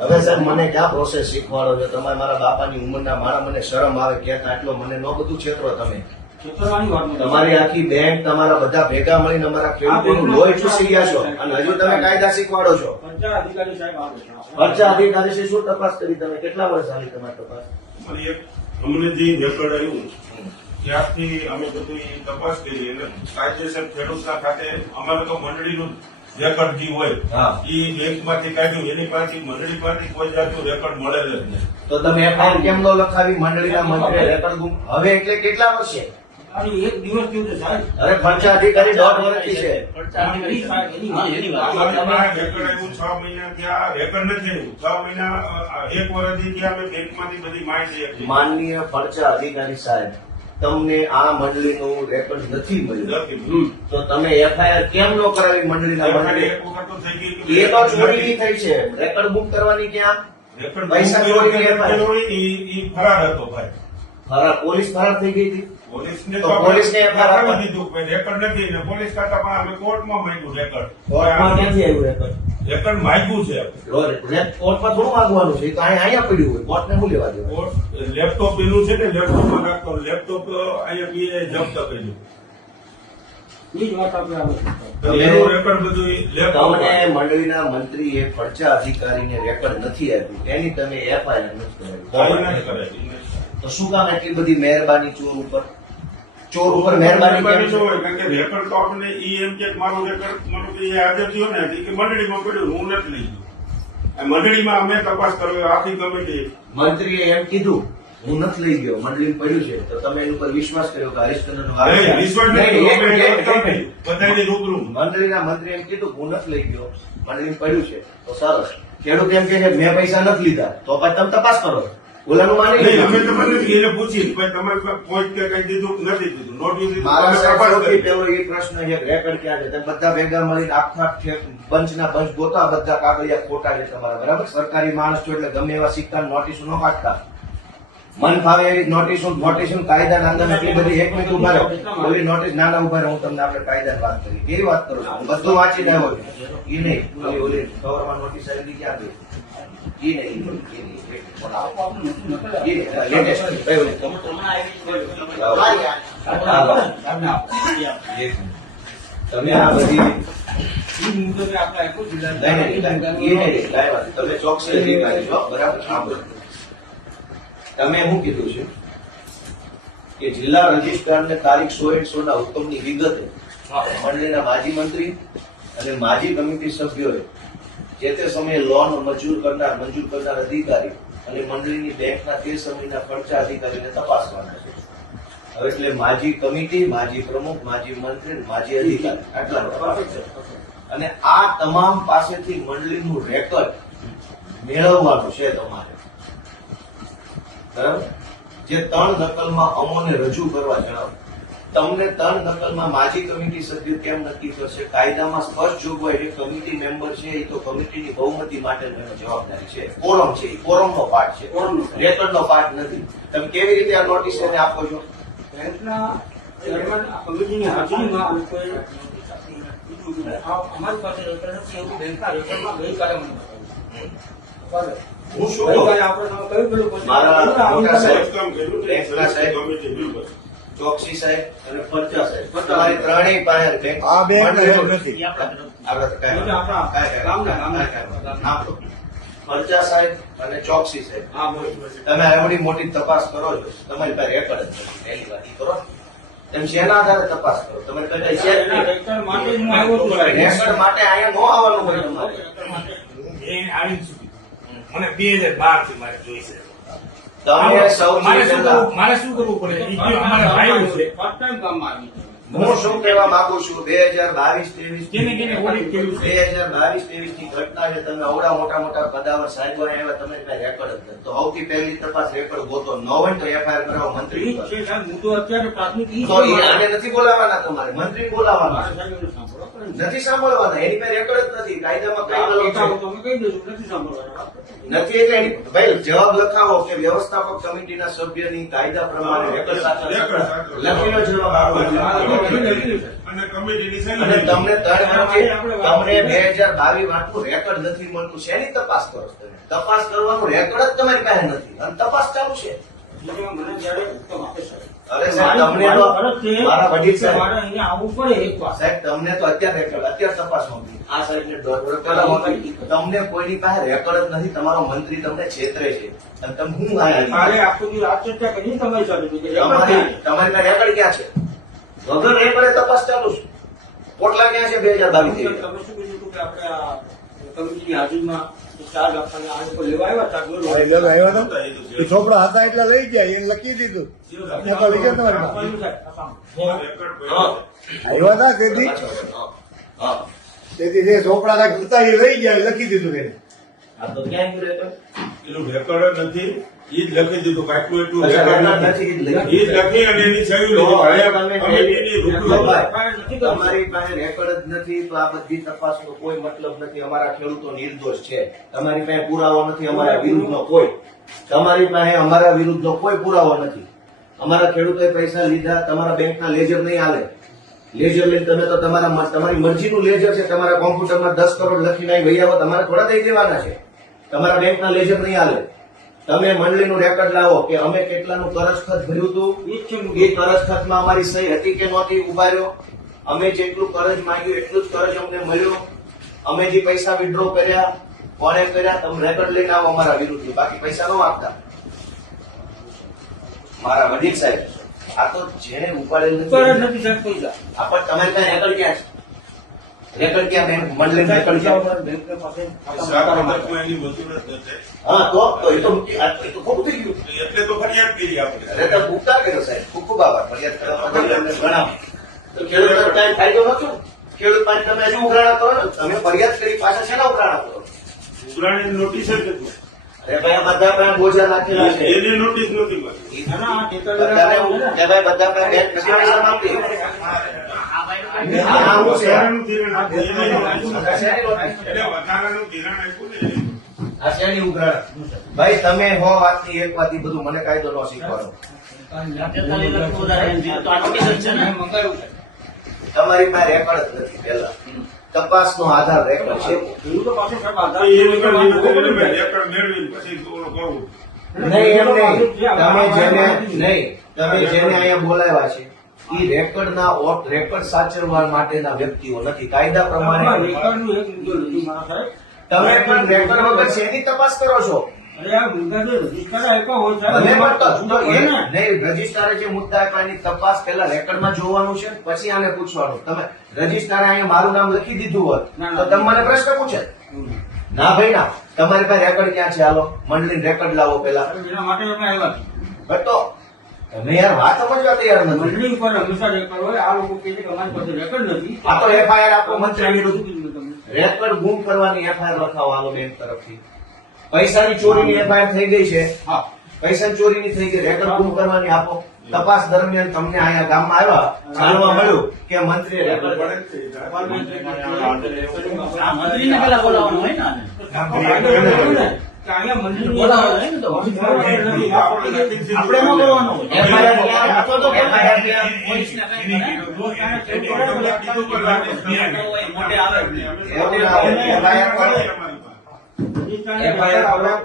હવે સાહેબ મને ક્યાં પ્રોસેસ શીખવાડો છો તમે? મારા બાપાની ઉંમરના મારા મને શરમ આવે ક્યાં આટલો મને ન બધું છેતરો તમે. છેતરવાની વાત નથી. તમારી આખી બેંક તમારા બધા ભેગા મળીને અમારા ખેડૂતોનું લોહી ચૂસી રહ્યા છો અને હજુ તમે કાયદા શીખવાડો છો. પંચાયત અધિકારી સાહેબ આવે છે. ખર્ચા અધિકારી છે શું તપાસ કરી તમે? કેટલા વર્ષ હાલી તમારી તપાસ? અને એક અમને જે રેકોર્ડ આવ્યું ત્યારથી અમે બધું ઈ તપાસ કરી અને કાયદેસર ખેડૂતના ખાતે અમારે તો મંડળીનું રેકોર્ડ જે હોય હા. ઈ બેંકમાંથી કાઢ્યું એની પાસે મંડળી પાસેથી કોઈ જાતનું રેકોર્ડ મળેલ જ નહીં. તો તમે એફઆઈઆર કેમ ન લખાવી? મંડળીના મંત્રીએ રેકર્ડ ગુમ હવે એટલે કેટલા વર્ષે? અને એક દિવસ થયું છે સાહેબ. અરે ખર્ચા અધિકારી 1.5 વર્ષથી છે. અધિકારી સાહેબ એની વાત. અમારી પાસે રેકોર્ડ આવ્યું 6 મહિના ત્યાં રેકોર્ડ નથી આવ્યું 6 મહિના એક વર્ષથી ત્યાં અમે બેંકમાંથી બધી માહિતી આપી. માનનીય ખર્ચા અધિકારી સાહેબ તમને આ મંડળીનું રેકર્ડ નથી મળ્યું નથી. તો તમે એફઆઈઆર કેમ ન કરાવી મંડળીના મંત્રીએ? એક વખત તો થઈ ગઈ કે એ તો ચોરીની થઈ છે. રેકર્ડ બુક કરવાની ક્યાં? રેકોર્ડ પૈસા ચોરીની FIR. ઈ ફરાર હતો ભાઈ. ફરાર પોલીસ ફરાર થઈ ગઈ હતી. પોલીસને તો પોલીસને FIR આપી દીધું કે રેકોર્ડ નથી ને પોલીસ ખાતામાં અમે કોર્ટમાં માંગ્યું રેકોર્ડ. કોર્ટમાં ક્યાંથી આવ્યું રેકર્ડ? રેકોર્ડ માંગ્યું છે. કોર્ટમાં થોડું માંગવાનું છે? એ તો અહીંયા પડ્યું હોય. કોર્ટને શું લેવા દેવાનું? કોર્ટ લેપટોપ એનું છે ને લેપટોપમાં રાખતો લેપટોપ અહીંયા બીએ જપ્ત કર્યું. એ જ વાત આપણે આવે છે. તો એનું રેકોર્ડ બધું લેપટોપ તમને મંડળીના મંત્રીએ ખર્ચા અધિકારીને રેકર્ડ નથી આપ્યું એની તમે એફઆઈઆર નથી કરાવી. તો શું કામ એટલી બધી મહેરબાની ચોર ઉપર? ચોર ઉપર મહેરબાની કેમ છે? કારણ કે રેકોર્ડ તો આપણને ઈ એમ કે મારું રેકોર્ડ મારું કે હાજર થયો ને કે મંડળીમાં પડ્યું હું નથી લઈ ગયો. આ મંડળીમાં અમે તપાસ કરવી આખી કમિટી મંત્રીએ એમ કીધું હું નથી લઈ ગયો, મંડળી પડ્યું છે. તો તમે એની ઉપર વિશ્વાસ કર્યો કે હરીશચંદ્રનો આરોપ છે? વિશ્વાસ નહીં, નથી એક મિનિટ. બધાની રૂબરૂ મંડળીના મંત્રીએ એમ કીધું હું નથી લઈ ગયો, મંડળી પડ્યું છે. તો સરસ. ખેડૂત એમ કે છે મેં પૈસા નથી લીધા, તો પછી તમે તપાસ કરો. ઓલાનું માની નહીં, અમે લીધું. તમને એને પૂછી ભાઈ તમારે કોઈ કે કઈ દીધું કે નથી દીધું નોટિસ દીધું મારા તમે સાહેબ તપાસ સૌથી કરી. પહેલો એ પ્રશ્ન છે કે રેકર્ડ ક્યાં છે? તમે બધા ભેગા મળીને આખા બંચના બંચ ગોતા, બધા કાગળિયા ખોટા છે તમારા, બરાબર? સરકારી માણસ છો એટલે ગમે એવા સિક્કા નોટિસો ન કાઢતા. મન ફાવે એવી નોટિસો કાયદા નાંદા એટલી બધી એક મિનિટ ઉભા રહો. ઓલી નોટિસ નાના ઉભા રહો. હું તમને આપણે કાયદાની વાત કરી. કેવી વાત કરો છો? હું બધું વાંચી આવ્યો છું. એ નહીં ઓલી કવરમાં નોટિસ આવેલી ક્યાં ગઈ? એ નહીં લેટેસ્ટ તમે આ બધી એ મુજબ આપણે આખું જિલ્લા તમે ચોકસી અધિકારી છો, બરાબર? સાંભળો. તમે શું કીધું છે કે જિલ્લા રજિસ્ટ્રારને તારીખ 100/100 હુકમની વિગતે મંડળીના માજી મંત્રી અને માજી કમિટી સભ્યોએ જે તે સમયે લોન મંજૂર કરનાર અધિકારી અને મંડળીની બેંકના તે સમયના ખર્ચા અધિકારીને તપાસવાના છે. હવે એટલે માજી કમિટી, માજી પ્રમુખ, માજી મંત્રી, માજી અધિકારી આટલા તપાસ છે. અને આ તમામ પાસેથી મંડળીનું રેકર્ડ મેળવવાનું છે તમારે, બરાબર? જે 3 નકલમાં અમોને રજૂ કરવા જણાવો. તમને 3 નકલમાં માજી કમિટી સભ્ય કેમ નક્કી કરશે? કાયદામાં સ્પષ્ટ જોગવાઈ છે કમિટી મેમ્બર છે એ તો કમિટીની બહુમતી માટેની જવાબદારી છે. કોરમ છે, એ કોરમનો પાર્ટ છે, રેકર્ડનો પાર્ટ નથી. તમે કેવી રીતે આ નોટિસ એને આપો છો? બેંકના ચેરમેન કમિટીની હાજરીમાં આ લોકોએ અમારી પાસે રેકર્ડ નથી એવું બેંકના રેકર્ડમાં ગઈકાલે મને બતાવ્યું. હું શું ગઈકાલે કહું? આપણે તમે કયું પેલું પછી મારા મોટા સાહેબ, કામ કર્યું ને, બેંકના સાહેબ, કમિટી મેમ્બર. ચોકસી સાહેબ અને ફરચા સાહેબ, તમારી ત્રણેય પાસે બેંક આ બેંક મંડળીનું નથી. આપણે કાંઈ નામ લો. ફરચા સાહેબ અને ચોકસી સાહેબ, હા બોલ તમે આવડી મોટી તપાસ કરો છો, તમારી પાસે રેકર્ડ જ નથી. પહેલી વાત ઈ કરો. તેમ શેના આધારે તપાસ કરો? તમારે કઈ છે જ નહીં. રેકર્ડ માટે જ હું આવ્યો છું સાહેબ. રેકર્ડ માટે અહીંયા નો આવવાનું હોય તમારે. એ આવી સુધી મને 2012 થી મારે જોઈશે. તમે સૌથી મારે શું પહેલા કરવું પડે? ઈ કયો અમારે ભાઈઓ છે. ફર્સ્ટ ટાઈમ કામમાં આવી છે. હું શું કહેવા માંગુ છું 2022-23 કેને કેને ઓડિટ કર્યું છે? 2022-23 ની ઘટના છે. તમે અવડા મોટા મોટા પદાવર સાહેબો આવ્યા, તમે કઈ રેકોર્ડ જ નથી. તો સૌથી પહેલી તપાસ રેકોર્ડ ગોતો, ન હોય તો એફઆઈઆર કરાવો મંત્રી ઈ ઉપર. છે સાહેબ, મુદ્દો અત્યારે પ્રાથમિક ઈ તો છે. એ આને નથી બોલાવવાના, તમારે મંત્રી બોલાવવાના મારા સાહેબને સાંભળો પડે ને. નથી સાંભળવાના. એની પાસે રેકોર્ડ જ નથી. કાયદામાં કઈ આ ગયેલો એકાઉન્ટ છે તમે કહી દેજો, નથી સાંભળવાના. નથી. એટલે ભાઈ જવાબ લખાવો કે વ્યવસ્થાપક કમિટીના સભ્યની કાયદા પ્રમાણે રેકોર્ડ સાચો છે. લખેલો જવાબ આપો. અને કમિટીની અને સલાહ તમને 3 વર્ષથી તમને 2022 વાંચવું રેકોર્ડ નથી મળતું. શેની તપાસ કરો છો તમે? તપાસ કરવાનું રેકોર્ડ જ તમારી પાસે નથી અને તપાસ ચાલુ છે. મને જ્યારે હુકમ આપે સાહેબ. અરે સાહેબ, તમને તો ફરજ છે મારા વડીલ કે સાહેબ, મારે અહીંયા આવવું પડે એકવાર. સાહેબ તમને તો અત્યારે તપાસ માંગી. આ સાહેબને દોઢ વર્ષ પહેલા માંગી. તમને કોઈની પાસે રેકોર્ડ જ નથી. તમારો મંત્રી તમને છેતરે છે અને તમે હું મારે આયા આખો દિવસ આ ચર્ચા કરી તમારી સાથે તો કે તમારી પાસે રેકોર્ડ ક્યાં છે? વગર રેકોર્ડે તપાસ ચાલુ છે. પોટલા ક્યાં છે 2022 તમે શું કીધું હતું કે આપણે આ કમિટીની હાજરીમાં 4 લાખ આ લોકો લેવા આવ્યા હતા, બોલો. આવ્યો હતો એ છોકરા હતા એટલે લઈ ગયા, એને લખી દીધું. નકલ લઈ ગયા તમારી પાસે. આવ્યા હતા તેથી હા. તેથી જે છોકરા હતા એ લઈ ગયા, લખી દીધું એને. આ તો ક્યાં ગયું રેકોર્ડ? એનું રેકોર્ડ નથી, ઈ જ લખી દીધું. કાટલું એટલું અચ્છા, રેકોર્ડ રેકોર્ડ નથી. નથી, ઈ જ લખી અને એની સહી તો લીધી. હવે તમે કમિટીની રૂબરૂ જો ભાઈ, નથી કરવું. તમારી પાસે રેકોર્ડ જ નથી તો આ બધી તપાસનો કોઈ મતલબ નથી. અમારા ખેડૂતો નિર્દોષ છે. તમારી પાસે પુરાવો નથી અમારા વિરુદ્ધનો કોઈ. તમારી પાસે અમારા વિરુદ્ધનો કોઈ પુરાવો નથી. અમારા ખેડૂતોએ પૈસા લીધા, તમારા બેંકના લેજર નહીં હાલે. લેજર લઈને તમે તો તમારી મરજીનું લેજર છે. તમારા કોમ્પ્યુટરમાં 10 કરોડ લખીને અહીં વહી આવો, તમારે થોડા દઈ દેવાના છે. તમારા બેંકના લેજર નહીં હાલે. તમે મંડળીનું રેકોર્ડ લાવો કે અમે કેટલાનું કરજ ખત ભર્યું હતું, ઈ જ છે મુદ્દો. એ કરજ ખતમાં અમારી સહી હતી કે નહોતી, ઉભા રહ્યો. અમે જેટલું કરજ માંગ્યું એટલું જ કરજ અમને મળ્યું. અમે જે પૈસા વિડ્રો કર્યા, કોણે કર્યા, તમે રેકોર્ડ લઈને આવો અમારા વિરુદ્ધ. બાકી પૈસા ન માંગતા. મારા વડીલ સાહેબ, આ તો જેને ઉપાડેલ ઉપર જ નથી. નથી સાહેબ પૈસા. આ પણ તમારી પાસે રેકોર્ડ ક્યાં છે? રેકોર્ડ ક્યાં? બેંક મંડળીનું રેકોર્ડ ક્યાં? બેંક પાસે સાત પદકમાં એની મંજૂર જ નથી. હા, તો એ તો ખોટું થઈ ગયું. એટલે તો ફરિયાદ કરી આપણે. અરે તો ઉપકાર કર્યો સાહેબ, ખૂબ ખૂબ આભાર. ફરિયાદ કરવા બદલ અમને જણાવો. તો ખેડૂતોને કાંઈ ફાયદો નતો ને? ખેડૂત પાસે તમે હજુ ઉઘરાણા કરો ને? તમે ફરિયાદ કરી પાછા શેના ઉઘરાણા કરો? ઉઘરાણીની નોટિસ જ નથી. અરે ભાઈ આ બધા પાસે બોજા નાખેલા છે. એની નોટિસ નથી મળી. ના, આ ટેકા બધાને લેવા કે ભાઈ બધા પાસે બેંક નથી પૈસા માંગતી. આ શું છે? વધારાનું ધિરાણ આપ્યું. આ શેની નોટિસ? એટલે વધારાનું ધિરાણ આપ્યું ને એ. આ શેની ઉઘરાણા? ભાઈ તમે હો વાતની એક વાત, ઈ બધું મને કાયદો ન શીખવાનો. મંગાવ્યું છે. તમારી પાસે રેકોર્ડ જ નથી. પહેલા તપાસનો આધાર રેકોર્ડ છે. ખેડૂતો પાસે સાહેબ આધાર એ રેકોર્ડ રેકોર્ડ મેળવીને પછી ઓલું કરવું. નહીં એમ નહીં. તમે જેને અહીંયા બોલાવ્યા છે એ રેકોર્ડના રેકોર્ડ સાચવવા માટેના વ્યક્તિઓ નથી. કાયદા પ્રમાણે રેકર્ડનું એક મુદ્દો લીધું મારા સાહેબ. તમે પણ રેકોર્ડ વગર શેની તપાસ કરો છો? અરે આ મુદ્દા જે રજીસ્ટર આપ્યા હોય સાહેબ, ભલે એમાં પણ તો હોય ને. નહીં, રજિસ્ટ્રારે જે મુદ્દા આપ્યા એની તપાસ પહેલા રેકોર્ડમાં જોવાનું છે, પછી આને પૂછવાનું. તમે રજિસ્ટ્રારે અહીંયા મારું નામ લખી દીધું હોત ના, ના. તો તમે મને પ્રશ્ન પૂછે? ના ભાઈ ના. તમારી પાસે રેકોર્ડ ક્યાં છે? હાલો મંડળીને રેકોર્ડ લાવો પેલા. એના માટે અમે આવ્યા છીએ. બસ તો તમે યાર વાત સમજવા તૈયાર નથી. મંડળી ઉપર હંમેશા રેકર્ડ હોય. આ લોકો કહે છે કે અમારી પાસે રેકર્ડ નથી. આ તો FIR આપો મંત્રી વિરુદ્ધ. શું કીધું તમને? રેકોર્ડ ગુમ કરવાની FIR લખાવો હાલો બેંક તરફથી. પૈસાની ચોરીની FIR થઈ ગઈ છે. હા. પૈસાની ચોરીની થઈ ગઈ, રેકોર્ડ ગુમ કરવાની આપો. તપાસ દરમિયાન તમને અહીંયા ગામમાં આવ્યા, જાણવા મળ્યું કે મંત્રીએ રેકોર્ડ આ મંત્રીને પેલા બોલાવવાનું હોય ને આને. કે અહીંયા મંત્રીને બોલાવવાનું હોય ને તો. આપણે ન બોલવાનું હોય. FIR ક્યાં આપો તો FIR ક્યાં? પોલીસને કઈ એની કરે? કીધું, મોટે આવે. FIR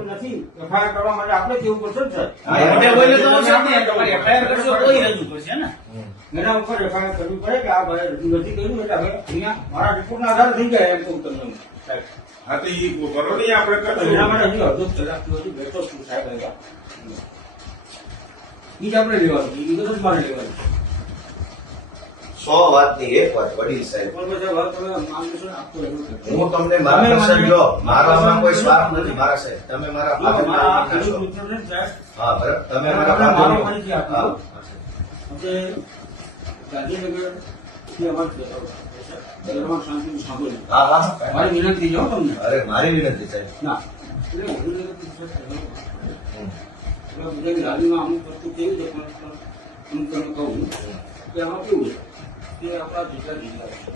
નથી. FIR કરવા માટે આપણે કેવું પડશે ને સાહેબ? હા, આપણે બોલીએ તો ઓછા નહીં. તમારે FIR કરશો તોય રજૂ કરશે ને. એના ઉપર FIR કરવી પડે કે આ ભાઈ રજૂ નથી કર્યું એટલે હવે અહીંયા મારા રિપોર્ટના આધારે થઈ જાય એમ કહું તમને હું, સાહેબ. હા તો ઈ કરો ને આપણે એના કરશું. માટે હજી અડધો કલાકથી વધુ બેઠો છું સાહેબ અહીંયા. ઈ જ આપણે લેવાનું છે. ઈ બધું જ મારે લેવાનું છે. 100 વાતની એક વાત વડીલ સાહેબ, પણ પછી હવે તમે માર્ગદર્શન આપતો રહેવું છે. હું તમને માર્ગદર્શન જો મારામાં કોઈ સ્વાર્થ નથી મારા સાહેબ. તમે મારા જો, મારા આ ફાધર ખેડૂત મિત્રોને સાહેબ હા બરાબર. તમે તમે મારા મારો ફાધર પરિચય આપો. આપણે ગાંધીનગર એ અમારે તમારે શાંતિથી સાંભળ્યું. હા હા મારી વિનંતી છે હો તમને. અરે મારી વિનંતી સાહેબ. ના એટલે મારી વિનંતી છે. હમ. એટલે બધાની લાદીમાં અમુક વસ્તુ કેવી છે પણ હું તમને કહું કે આમાં કેવું છે કે આપણા જેટલા જિલ્લા છે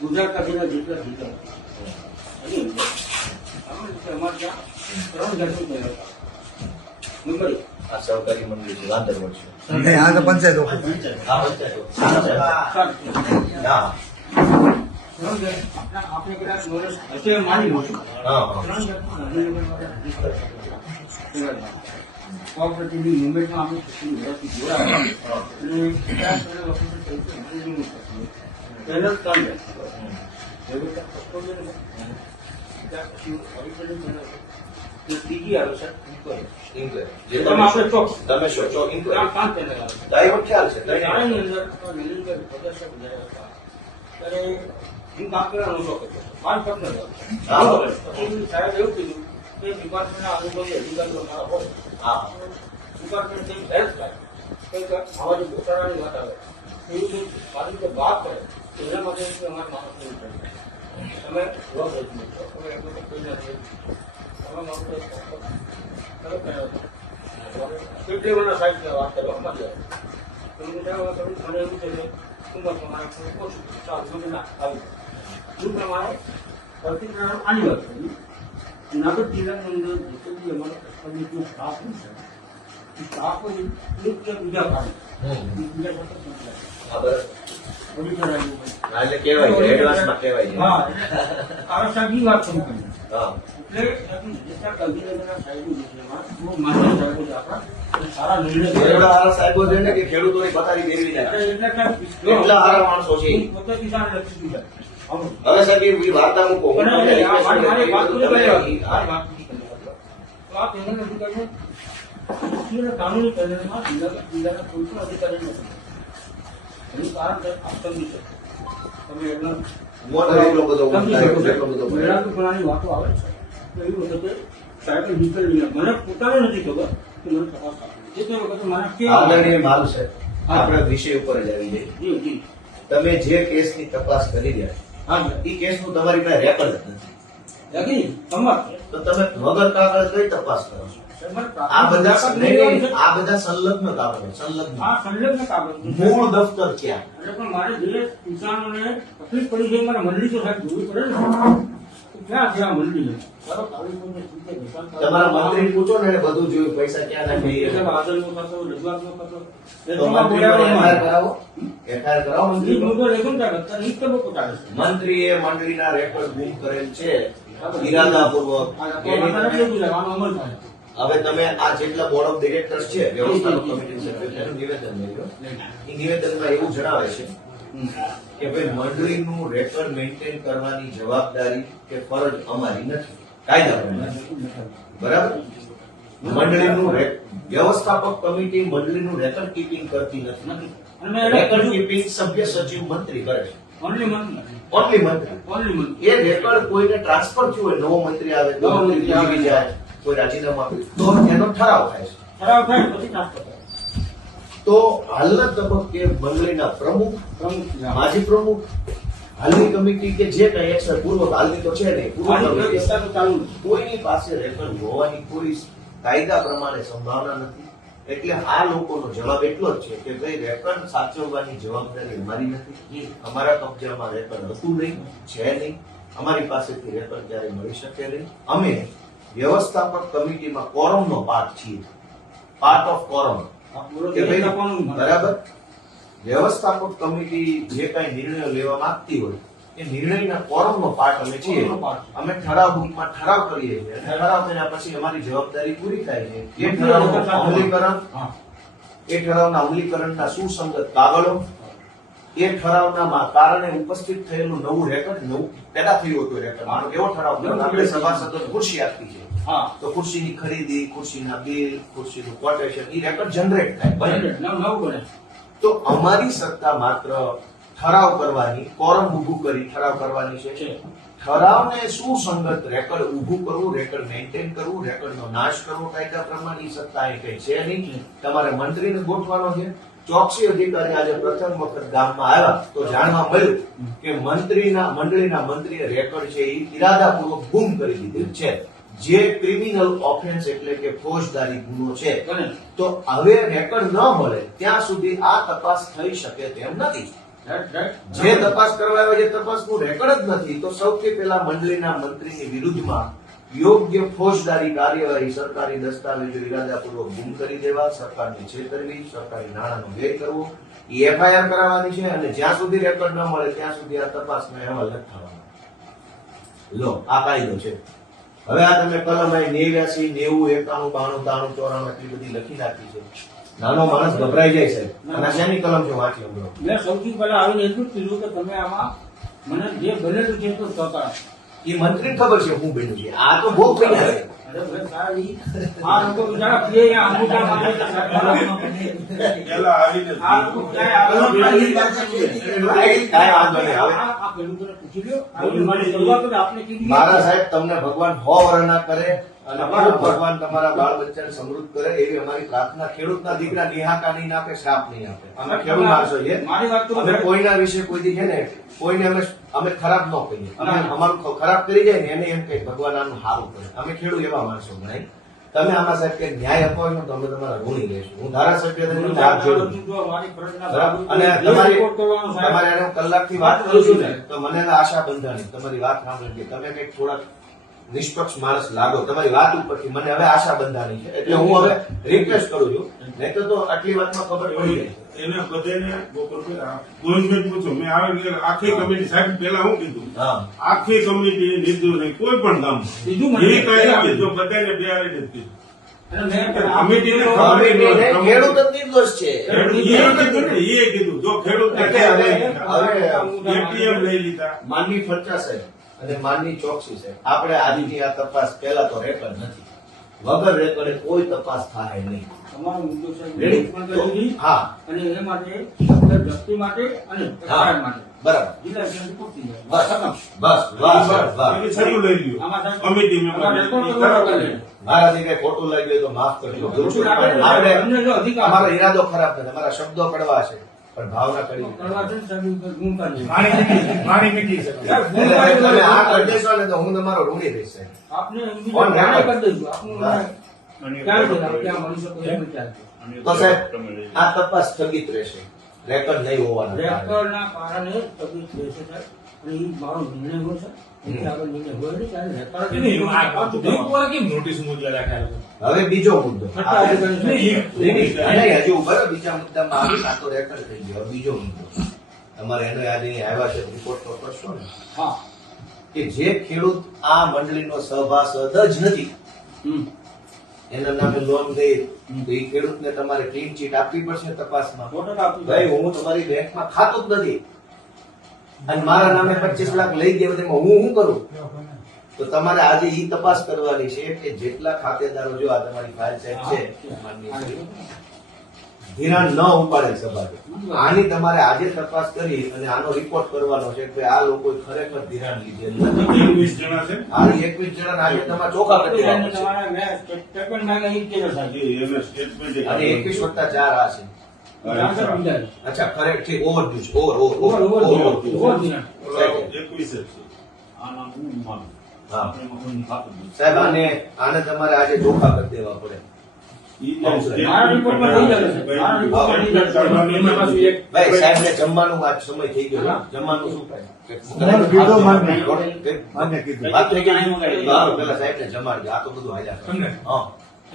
ગુજરાત કાશીના જેટલા જિલ્લા છે અમારે ત્યાં 3 જાતની બહેનો છે. મુંબઈ આ સહકારી મંડળી છે વાંદરવડ છે. નહીં, આ તો પંચાયત ઓફિસ. હા પંચાયત. ના આપણે કદાચ નોલેજ હશે માની લો છું. હા 3 જાતની કોઓપરેટિવની મુંબઈમાં આપણે છોકરી વ્યવસ્થિત જોડાયા અને ત્યાં પહેલા વખતે થઈ છે માનીનું થતું. પહેલા 3 જાત એવું ત્યાં સસ્તો છે ને ત્યાં પછી ઓરિજિનલ બનાવે ત્રીજી આવે છે ઇન્કવાયરી. ઇન્કવાયરી. જે તમે આપણે ચોક તમે શું છો ઇન્કવાયરી? 5 ચેનલ આવે છે. ડાયવર્ટ ખ્યાલ છે શાળાની અંદર નિલંબર પ્રદર્શક જ્યારે હતા ત્યારે હું કામ કરવાનો શોખ હતો. 5 પર્સનલ હા. પછી સાહેબ એવું કીધું કે ડિપાર્ટમેન્ટના અનુભવી અધિકારીઓ મારા હોય હા ડિપાર્ટમેન્ટ જેમ હેલ્પ થાય કંઈક આવા જે ગોટાળાની વાત આવે એવી જો મારી રીતે વાત કરે તો એના માટે અમારે માણસ નહીં થાય. તમે જવાબ રજૂ છો તમે એટલું તો કોઈ નથી તમે મારું કેટલી વર્ષ સાહેબ વાત કરવા મળી આવે મને એવું છે કે ઉંમર પ્રમાણે થોડું ઓછું સારું મને ના આવી એ પ્રમાણે પ્રતિક્રિયા આની વાત કરી. જુનાગઢ જિલ્લાની અંદર જેટલું બી અમારો કસ્ટમરનો સ્ટાફ છે એ સ્ટાફ એક કે બીજા કારણે બીજા સાથે સંકળાયેલો. હા બરાબર. ઓડિટર આવ્યું હોય. હા, એટલે કહેવાય છે એડવાન્સમાં કહેવાય છે. હા એટલે આ સાહેબની વાત શરૂ કરી. હા એટલે જેટલા ગાંધીનગરના સાહેબો જે છે એમાં બહુ માન્ય સાહેબો છે આપણા અને સારા નિર્ણય કરે. એવડા હારા સાહેબો છે ને કે ખેડૂતોની પથારી ફેરવી નાખે. એટલે કાંઈ એટલા હારા માણસો છે. પોતે કિસાન લક્ષી દીધા. આવું. હવે સાહેબ એ વાર્તા મૂકો. હું પણ તમને આ request કરું મારી વાત છું, પૂરી તમે કરી લો. ઈ- મારી વાત પૂરી કરી લો. તો આ પેનલ અધિકારીને રાષ્ટ્રીય કાનૂની પેનલમાં જિલ્લાના કોઈ પણ અધિકારી નથી. એનું કારણ છે આપ સમજી શકો. તમે એટલો મોઢે એટલો બધો સમજી શકો છો. એટલો બધો મેળાપણાની વાતો આવે છે તો એવી વખતે સાહેબે નીકળી મને પોતાને નથી ખબર કે મને તપાસ આપી. એ તો એ વખતે મને કેવા આદરણીય માલ સાહેબ, આપણે વિષય ઉપર જ આવી જઈએ. જી જી તમે જે કેસની તપાસ કરી રહ્યા હા છો, એ કેસનું તમારી પાસે રેકોર્ડ જ નથી. યાગી તમાર તો તમે વગર કાગળ કઈ તપાસ કરો છો? આ બધા નહીં, આ બધા સંલગ્ન કાગળો, સંલગ્ન. આ સંલગ્ન કાગળ છે. મૂળ દફતર ક્યાં? એટલે પણ મારે જે કિસાનોને તકલીફ પડી છે મારે મંડળી તો સાહેબ જોવી પડે ને તો ક્યાં છે આ મંડળી બરાબર આવી કોઈને ચૂકે નિશાન કરો. તમારા મંત્રી પૂછો ને એને બધું જોયું, પૈસા ક્યાં નાખી. એટલે આદરનો થતો રજૂઆતનો થતો એ તો તો મંત્રી પર FIR કરાવો, FIR કરાવો એ મંત્રી પર. મુદ્દો લેખું ત્યાં કરતા નહીં તબક્કો ચાલે છે. મંત્રીએ મંડળીના રેકોર્ડ ગુમ કરેલ છે ઇરાદાપૂર્વક. એની તમે- હવે તમે આ જેટલા બોર્ડ ઓફ ડિરેક્ટર્સ છે, વ્યવસ્થાપક કમિટી સેક્રેટરીનું નિવેદન લઈ લો. એ નિવેદનમાં એવું જણાવે છે કે ભાઈ મંડળીનું રેકોર્ડ મેન્ટેન કરવાની જવાબદારી કે ફરજ અમારી નથી, કાયદા પ્રમાણે. બરાબર? મંડળીનું વ્યવસ્થાપક કમિટી મંડળીનું રેકોર્ડ કીપિંગ કરતી નથી. નથી. અને મેં રેકોર્ડ કીપિંગ સભ્ય સચિવ મંત્રી કરે છે. ઓનલી મંત્રી ઓનલી મંત્રી. ઓનલી મંત્રી એ રેકોર્ડ કોઈને ટ્રાન્સફર થયું હોય, નવો મંત્રી આવે, નવો નવો મંત્રી મંત્રી આવે. આવી જાય, કોઈ રાજીનામું આપે તો એનો ઠરાવ થાય છે. ઠરાવ થાય પછી ટ્રાન્સફર થાય. તો હાલના તબક્કે મંડળીના પ્રમુખ, પ્રમુખ માજી પ્રમુખ, હાલની કમિટી કે જે કઈ એક્શન પૂર્વ હાલની તો છે નહીં, પૂર્વ કમિટી, વ્યવસ્થા તો ચાલુ છે. કોઈની પાસે રેકોર્ડ હોવાની કોઈ કાયદા પ્રમાણે સંભાવના નથી. એટલે આ લોકોનો જવાબ એટલો જ છે કે ભાઈ રેકોર્ડ સાચવવાની જવાબદારી અમારી નથી. અમારા કબજામાં રેકોર્ડ હતું નહીં, છે નહીં. અમારી પાસેથી રેકોર્ડ ક્યારે મળી શકે નહીં. અમે વ્યવસ્થાપક કમિટીમાં કોરમનો પાર્ટ છીએ, પાર્ટ ઓફ કોરમ. આ પૂરો કે ભાઈ, આપવાનું મને. બરાબર, વ્યવસ્થાપક કમિટી જે કઈ નિર્ણયો લેવા માંગતી હોય એ નિર્ણયના કોરમનો પાર્ટ અમે છીએ. કોરમનો part. અમે ઠરાવમાં ઠરાવ કરીએ છીએ. અને ઠરાવ કર્યા પછી અમારી જવાબદારી પૂરી થાય છે. એ ઠરાવનું અમલીકરણ, હા. એ ઠરાવના અમલીકરણના સુસંગત કાગળો, એ ઠરાવના કારણે ઉપસ્થિત થયેલું નવું રેકોર્ડ, નવું પેદા થયું હતું રેકોર્ડ. આનો કેવો ઠરાવ કર્યો? આપણે સભાસદોને ખુરશી આપી છે, હા. તો ખુરશીની ખરીદી, ખુરશીના બિલ, ખુરશીનું કોટેશન, એ રેકોર્ડ જનરેટ થાય, બને. નવું બને. તો અમારી સત્તા માત્ર ઠરાવ કરવાની, કોરમ ઊભું કરી ઠરાવ કરવાની છે. છે. ઠરાવને સુસંગત રેકોર્ડ ઊભું કરવું, રેકોર્ડ મેન્ટેન કરવું, રેકોર્ડનો નાશ કરવો કાયદા પ્રમાણે, એ સત્તા એ કઈ છે નહીં. તમારે મંત્રીને ગોઠવાનો છે, ચોકસી અધિકારી આજે પ્રથમ વખત ગામમાં આવ્યા તો જાણવા મળ્યું કે મંડળીના મંત્રીએ રેકોર્ડ છે એ ઇરાદાપૂર્વક ગુમ કરી દીધેલ છે, જે ક્રિમિનલ ઓફેન્સ એટલે કે ફોજદારી ગુનો છે. તો હવે રેકોર્ડ ન મળે ત્યાં સુધી આ તપાસ થઈ શકે તેમ નથી. જે તપાસ કરવા આવે જે તપાસનું રેકોર્ડ જ નથી, તો સૌથી પહેલા મંડળીના મંત્રીની વિરુદ્ધમાં યોગ્ય ફોજદારી કાર્યવાહી, સરકારી દસ્તાવેજો ઇરાદાપૂર્વક ગુમ કરી દેવા, સરકારની છેતરવી, સરકારી નાણાંનો વ્યય કરવો, એ એફઆઈઆર કરાવવાની છે. અને જ્યાં સુધી રેકોર્ડ ન મળે ત્યાં સુધી આ તપાસનો અહેવાલ નથી થવાનો. લો, આ કાયદો છે. હવે આ તમે કલમ 89, 90, 91, 92, 93, 94 એટલી બધી લખી નાખી છે. નાનો માણસ ગભરાઈ જાય છે. અને શેની કલમ છે વાંચી લો. મેં સૌથી પહેલા આવીને એટલું જ કીધું કે તમે આમાં મને જે બનેલું છે તો સહકાર આપો. એ મંત્રીને ખબર છે હું બન્યું છે. આ તો બહુ બન્યા છે. અરે ભાઈ સારી, આ લોકો બિચારા પીએ અહીંયા અંગૂઠા મારે છે, પેલા આવીને આ લોકો ક્યાંય આગળ કાંઈ વાંધો નહીં. હવે આ ખેડૂતોને પૂછી લ્યો, આવી મારી શરૂઆત જ આપણે કીધી. મારા સાહેબ તમને ભગવાન 100 વર્ષ ના કરે અને ખૂબ ભગવાન તમારા બાળ બચ્ચાને સમૃદ્ધ કરે એવી અમારી પ્રાર્થના. ખેડૂતના દીકરા નિહાકા નહીં આપે, શ્રાપ નહીં આપે. અમે ખેડૂત માણસો છીએ. મારી વાત તો અમે કોઈના વિશે કોઈ દી છે ને કોઈને અમે ખરાબ ન કહીએ. અમે અમારું ખરાબ કરી જાય ને એને એમ કહીએ ભગવાન આનું સારું કરે. અમે ખેડૂત એવા માણસો ગણાય. તમે આમાં સાહેબ કે ન્યાય અપાવો તો અમે તમારા ઋણી રહીશું. હું ધારાસભ્ય તરીકે હાથ જોડું છું. મારી ફરજના બરાબર? ભાગરૂપે અને જે report કરવાનો સાહેબ. તમારે એને કલાકથી વાત કરું છું ને તો મને આશા બંધાણી તમારી વાત સાંભળી કે તમે કઈક થોડાક નિષ્પક્ષ માણસ લાગો. તમારી વાત ઉપરથી મને હવે આશા બંધાણી છે. એટલે હું હવે રિક્વેસ્ટ કરું છું. નહીં તો આટલી વાતમાં ખબર પડી જાય. એને બધાને ગોવિંદભાઈ પૂછો, મેં આવે આખી કમિટી સાહેબ પેલા હું કીધું, હા. આખી કમિટી નિર્દોષ નહીં, કોઈ પણ કામ બીજું મને જે કાંઈ કીધું બધાને બેહાડી જ કીધું. અને મેં કમિટીને ખબર કમિટીને પડી. ખેડૂત જ નિર્દોષ છે. એ કીધું ને, એ કીધું જો ખેડૂત એટલે હવે એટીએમ લઈ લીધા. માનની ફરચા સાહેબ અને માનની ચોકસી સાહેબ આપણે આજની આ તપાસ પહેલા તો રેકોર્ડ નથી. વગર રેકોર્ડે કોઈ તપાસ થાય નહીં. તમારો મુદ્દો સાહેબ રેડી? પણ કરી દીધી. હા, અને એ માટે શબ્દ વ્યક્તિ માટે અને સરકાર માટે બરાબર. જિલ્લા કેન્દ્ર પૂરતી જાય. બસ ખતમ. બસ વાહ સાહેબ, વાહ. એ છેલ્લું લઈ લ્યો. આમાં સાહેબ કમિટી મેમ્બર આમાં રેકોર્ડ એ કરવાનો ખરાબ કરે. મારાથી કઈ ખોટું લાગ્યું હોય તો માફ કરજો. આપણે આપણે જો અધિકાર અમારો ઈરાદો ખરાબ નથી. અમારા શબ્દો કડવા છે પણ ભાવના કડી. કરવા છે ને સાહેબ ગુમ કરી મારી મીઠી છે. એટલે તમે આ કરી દેશો ને તો હું તમારો ઋણી રહીશ સાહેબ. આપને કોણ જાણ રેકોર્ડ? કરી દઈશું. આપનું હા. ક્યાં છે? ક્યાં મળી શકો એમ વિચાર છે. તો સાહેબ આ તપાસ સ્થગિત રહેશે. રેકોર્ડ નહીં હોવાના કારણે. રેકોર્ડના કારણે તકલીફ રહેશે સાહેબ. અને એ મારો નિર્ણય હોય છે. એથી આગળ નિર્ણય હોય નહીં કારણ રેકોર્ડ નહીં, આ ગ્રુપવાળા કેમ નોટિસ મોકલી રાખ્યા? હવે બીજો મુદ્દો. ખટ્ટા અધિકારી નહીં, નહીં, નહીં, હજુ બરાબર બીજા મુદ્દામાં આવી આ તો રેકોર્ડ થઈ ગયો. હવે બીજો મુદ્દો તમારે એનો આજે અહીં આવ્યા છે રિપોર્ટ તો કરશો ને હા. કે જે ખેડૂત આ મંડળીનો સભાસદ જ નથી હમ. એના નામે લોન દઈ તો એ ખેડૂતને તમારે ક્લીન ચીટ આપવી પડશે તપાસમાં. ફોટો આપી ભાઈ હું તમારી બેંકમાં ખાતું જ નથી અને મારા નામે 25 લાખ લઈ ગયા તેમાં હું શું કરું? તો તમારે આજે ઈ તપાસ કરવાની છે કે જેટલા ખાતેદારો જો આ તમારી ફાઇલ સાહેબ છે માનનીય શ્રી, ધિરાણ ન ઉપાડેલ સભાએ આની તમારે આજે તપાસ કરી અને આનો રિપોર્ટ કરવાનો છે કે આ લોકો ખરેખર ધિરાણ લીધેલ નથી. 21 જણા છે. આ 21 જણા આજે તમારે ચોખા કરી દેવા પડશે. તમારા મેં સ્ટેટમેન્ટ માંગે એ કેજો સાહેબ. એને સ્ટેટમેન્ટ અને 21 વત્તા 4 આ છે. જાણકાર બીજા. અચ્છા ખરેખર ઓવરડ્યુ છે. Over over over over Dana. 21 જ છે. હા સાહેબ આને તમારે આજે ચોખા કરી દેવા પડે. મારા રિપોર્ટમાં થઈ જશે. મારા રિપોર્ટમાં થઈ જશે. એમાં પાછું એક ભાઈ સાહેબને જમવાનું આજ સમય થઈ ગયો છે. જમવાનું શું થાય? તમારું કીધું માન્ય. કંઈક માન્ય કીધું. વાત થઈ ગઈ. સારું, પેલા સાહેબને જમાડજો. આ તો બધું હાલ્યા કરે. તમને હા.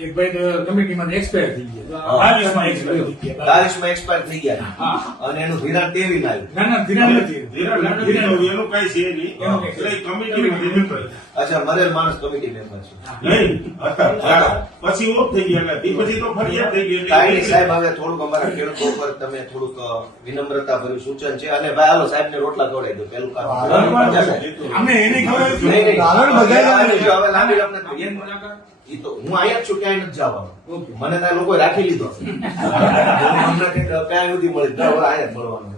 એક ભાઈ તો કમિટીમાં એક્સપાયર થઈ ગયા. 22 માં એક્સપાયર થઈ ગયા. 40 માં એક્સપાયર થઈ ગયા હા. અને એનું ધિરાણ 23 માં આવ્યું. ના ના ધિરાણ નથી. ધીરજ નથી તો એનું કાંઈ છે નહીં. એનું એટલે એ કમિટીમાં member. અચ્છા મરેલ માણસ કમિટી મેમ્બર છે. નહીં હતા. પછી ઓફ થઈ ગયા એટલે પછી તો ફરિયાદ થઈ ગઈ કાંઈ નહીં એટલે સાહેબ, હવે થોડુંક અમારા ખેડૂતો પર તમે થોડુંક વિનમ્રતા ભર્યું સૂચન છે અને ભાઈ હાલો સાહેબ ને રોટલા ખવડાવી દો. પેલું કામ અમને એને ખબર નહીં, નહીં. કારણ બધાને હવે લાંબી લપને કરીએ. ઈ તો હું અહીંયા જ છું, ક્યાંય નથી જવાનું. મને ત્યાં લોકો રાખી લીધો છે. અમને કંઈક ક્યાંય સુધી મળી 10 વાર અહીંયા જ મળવાનું.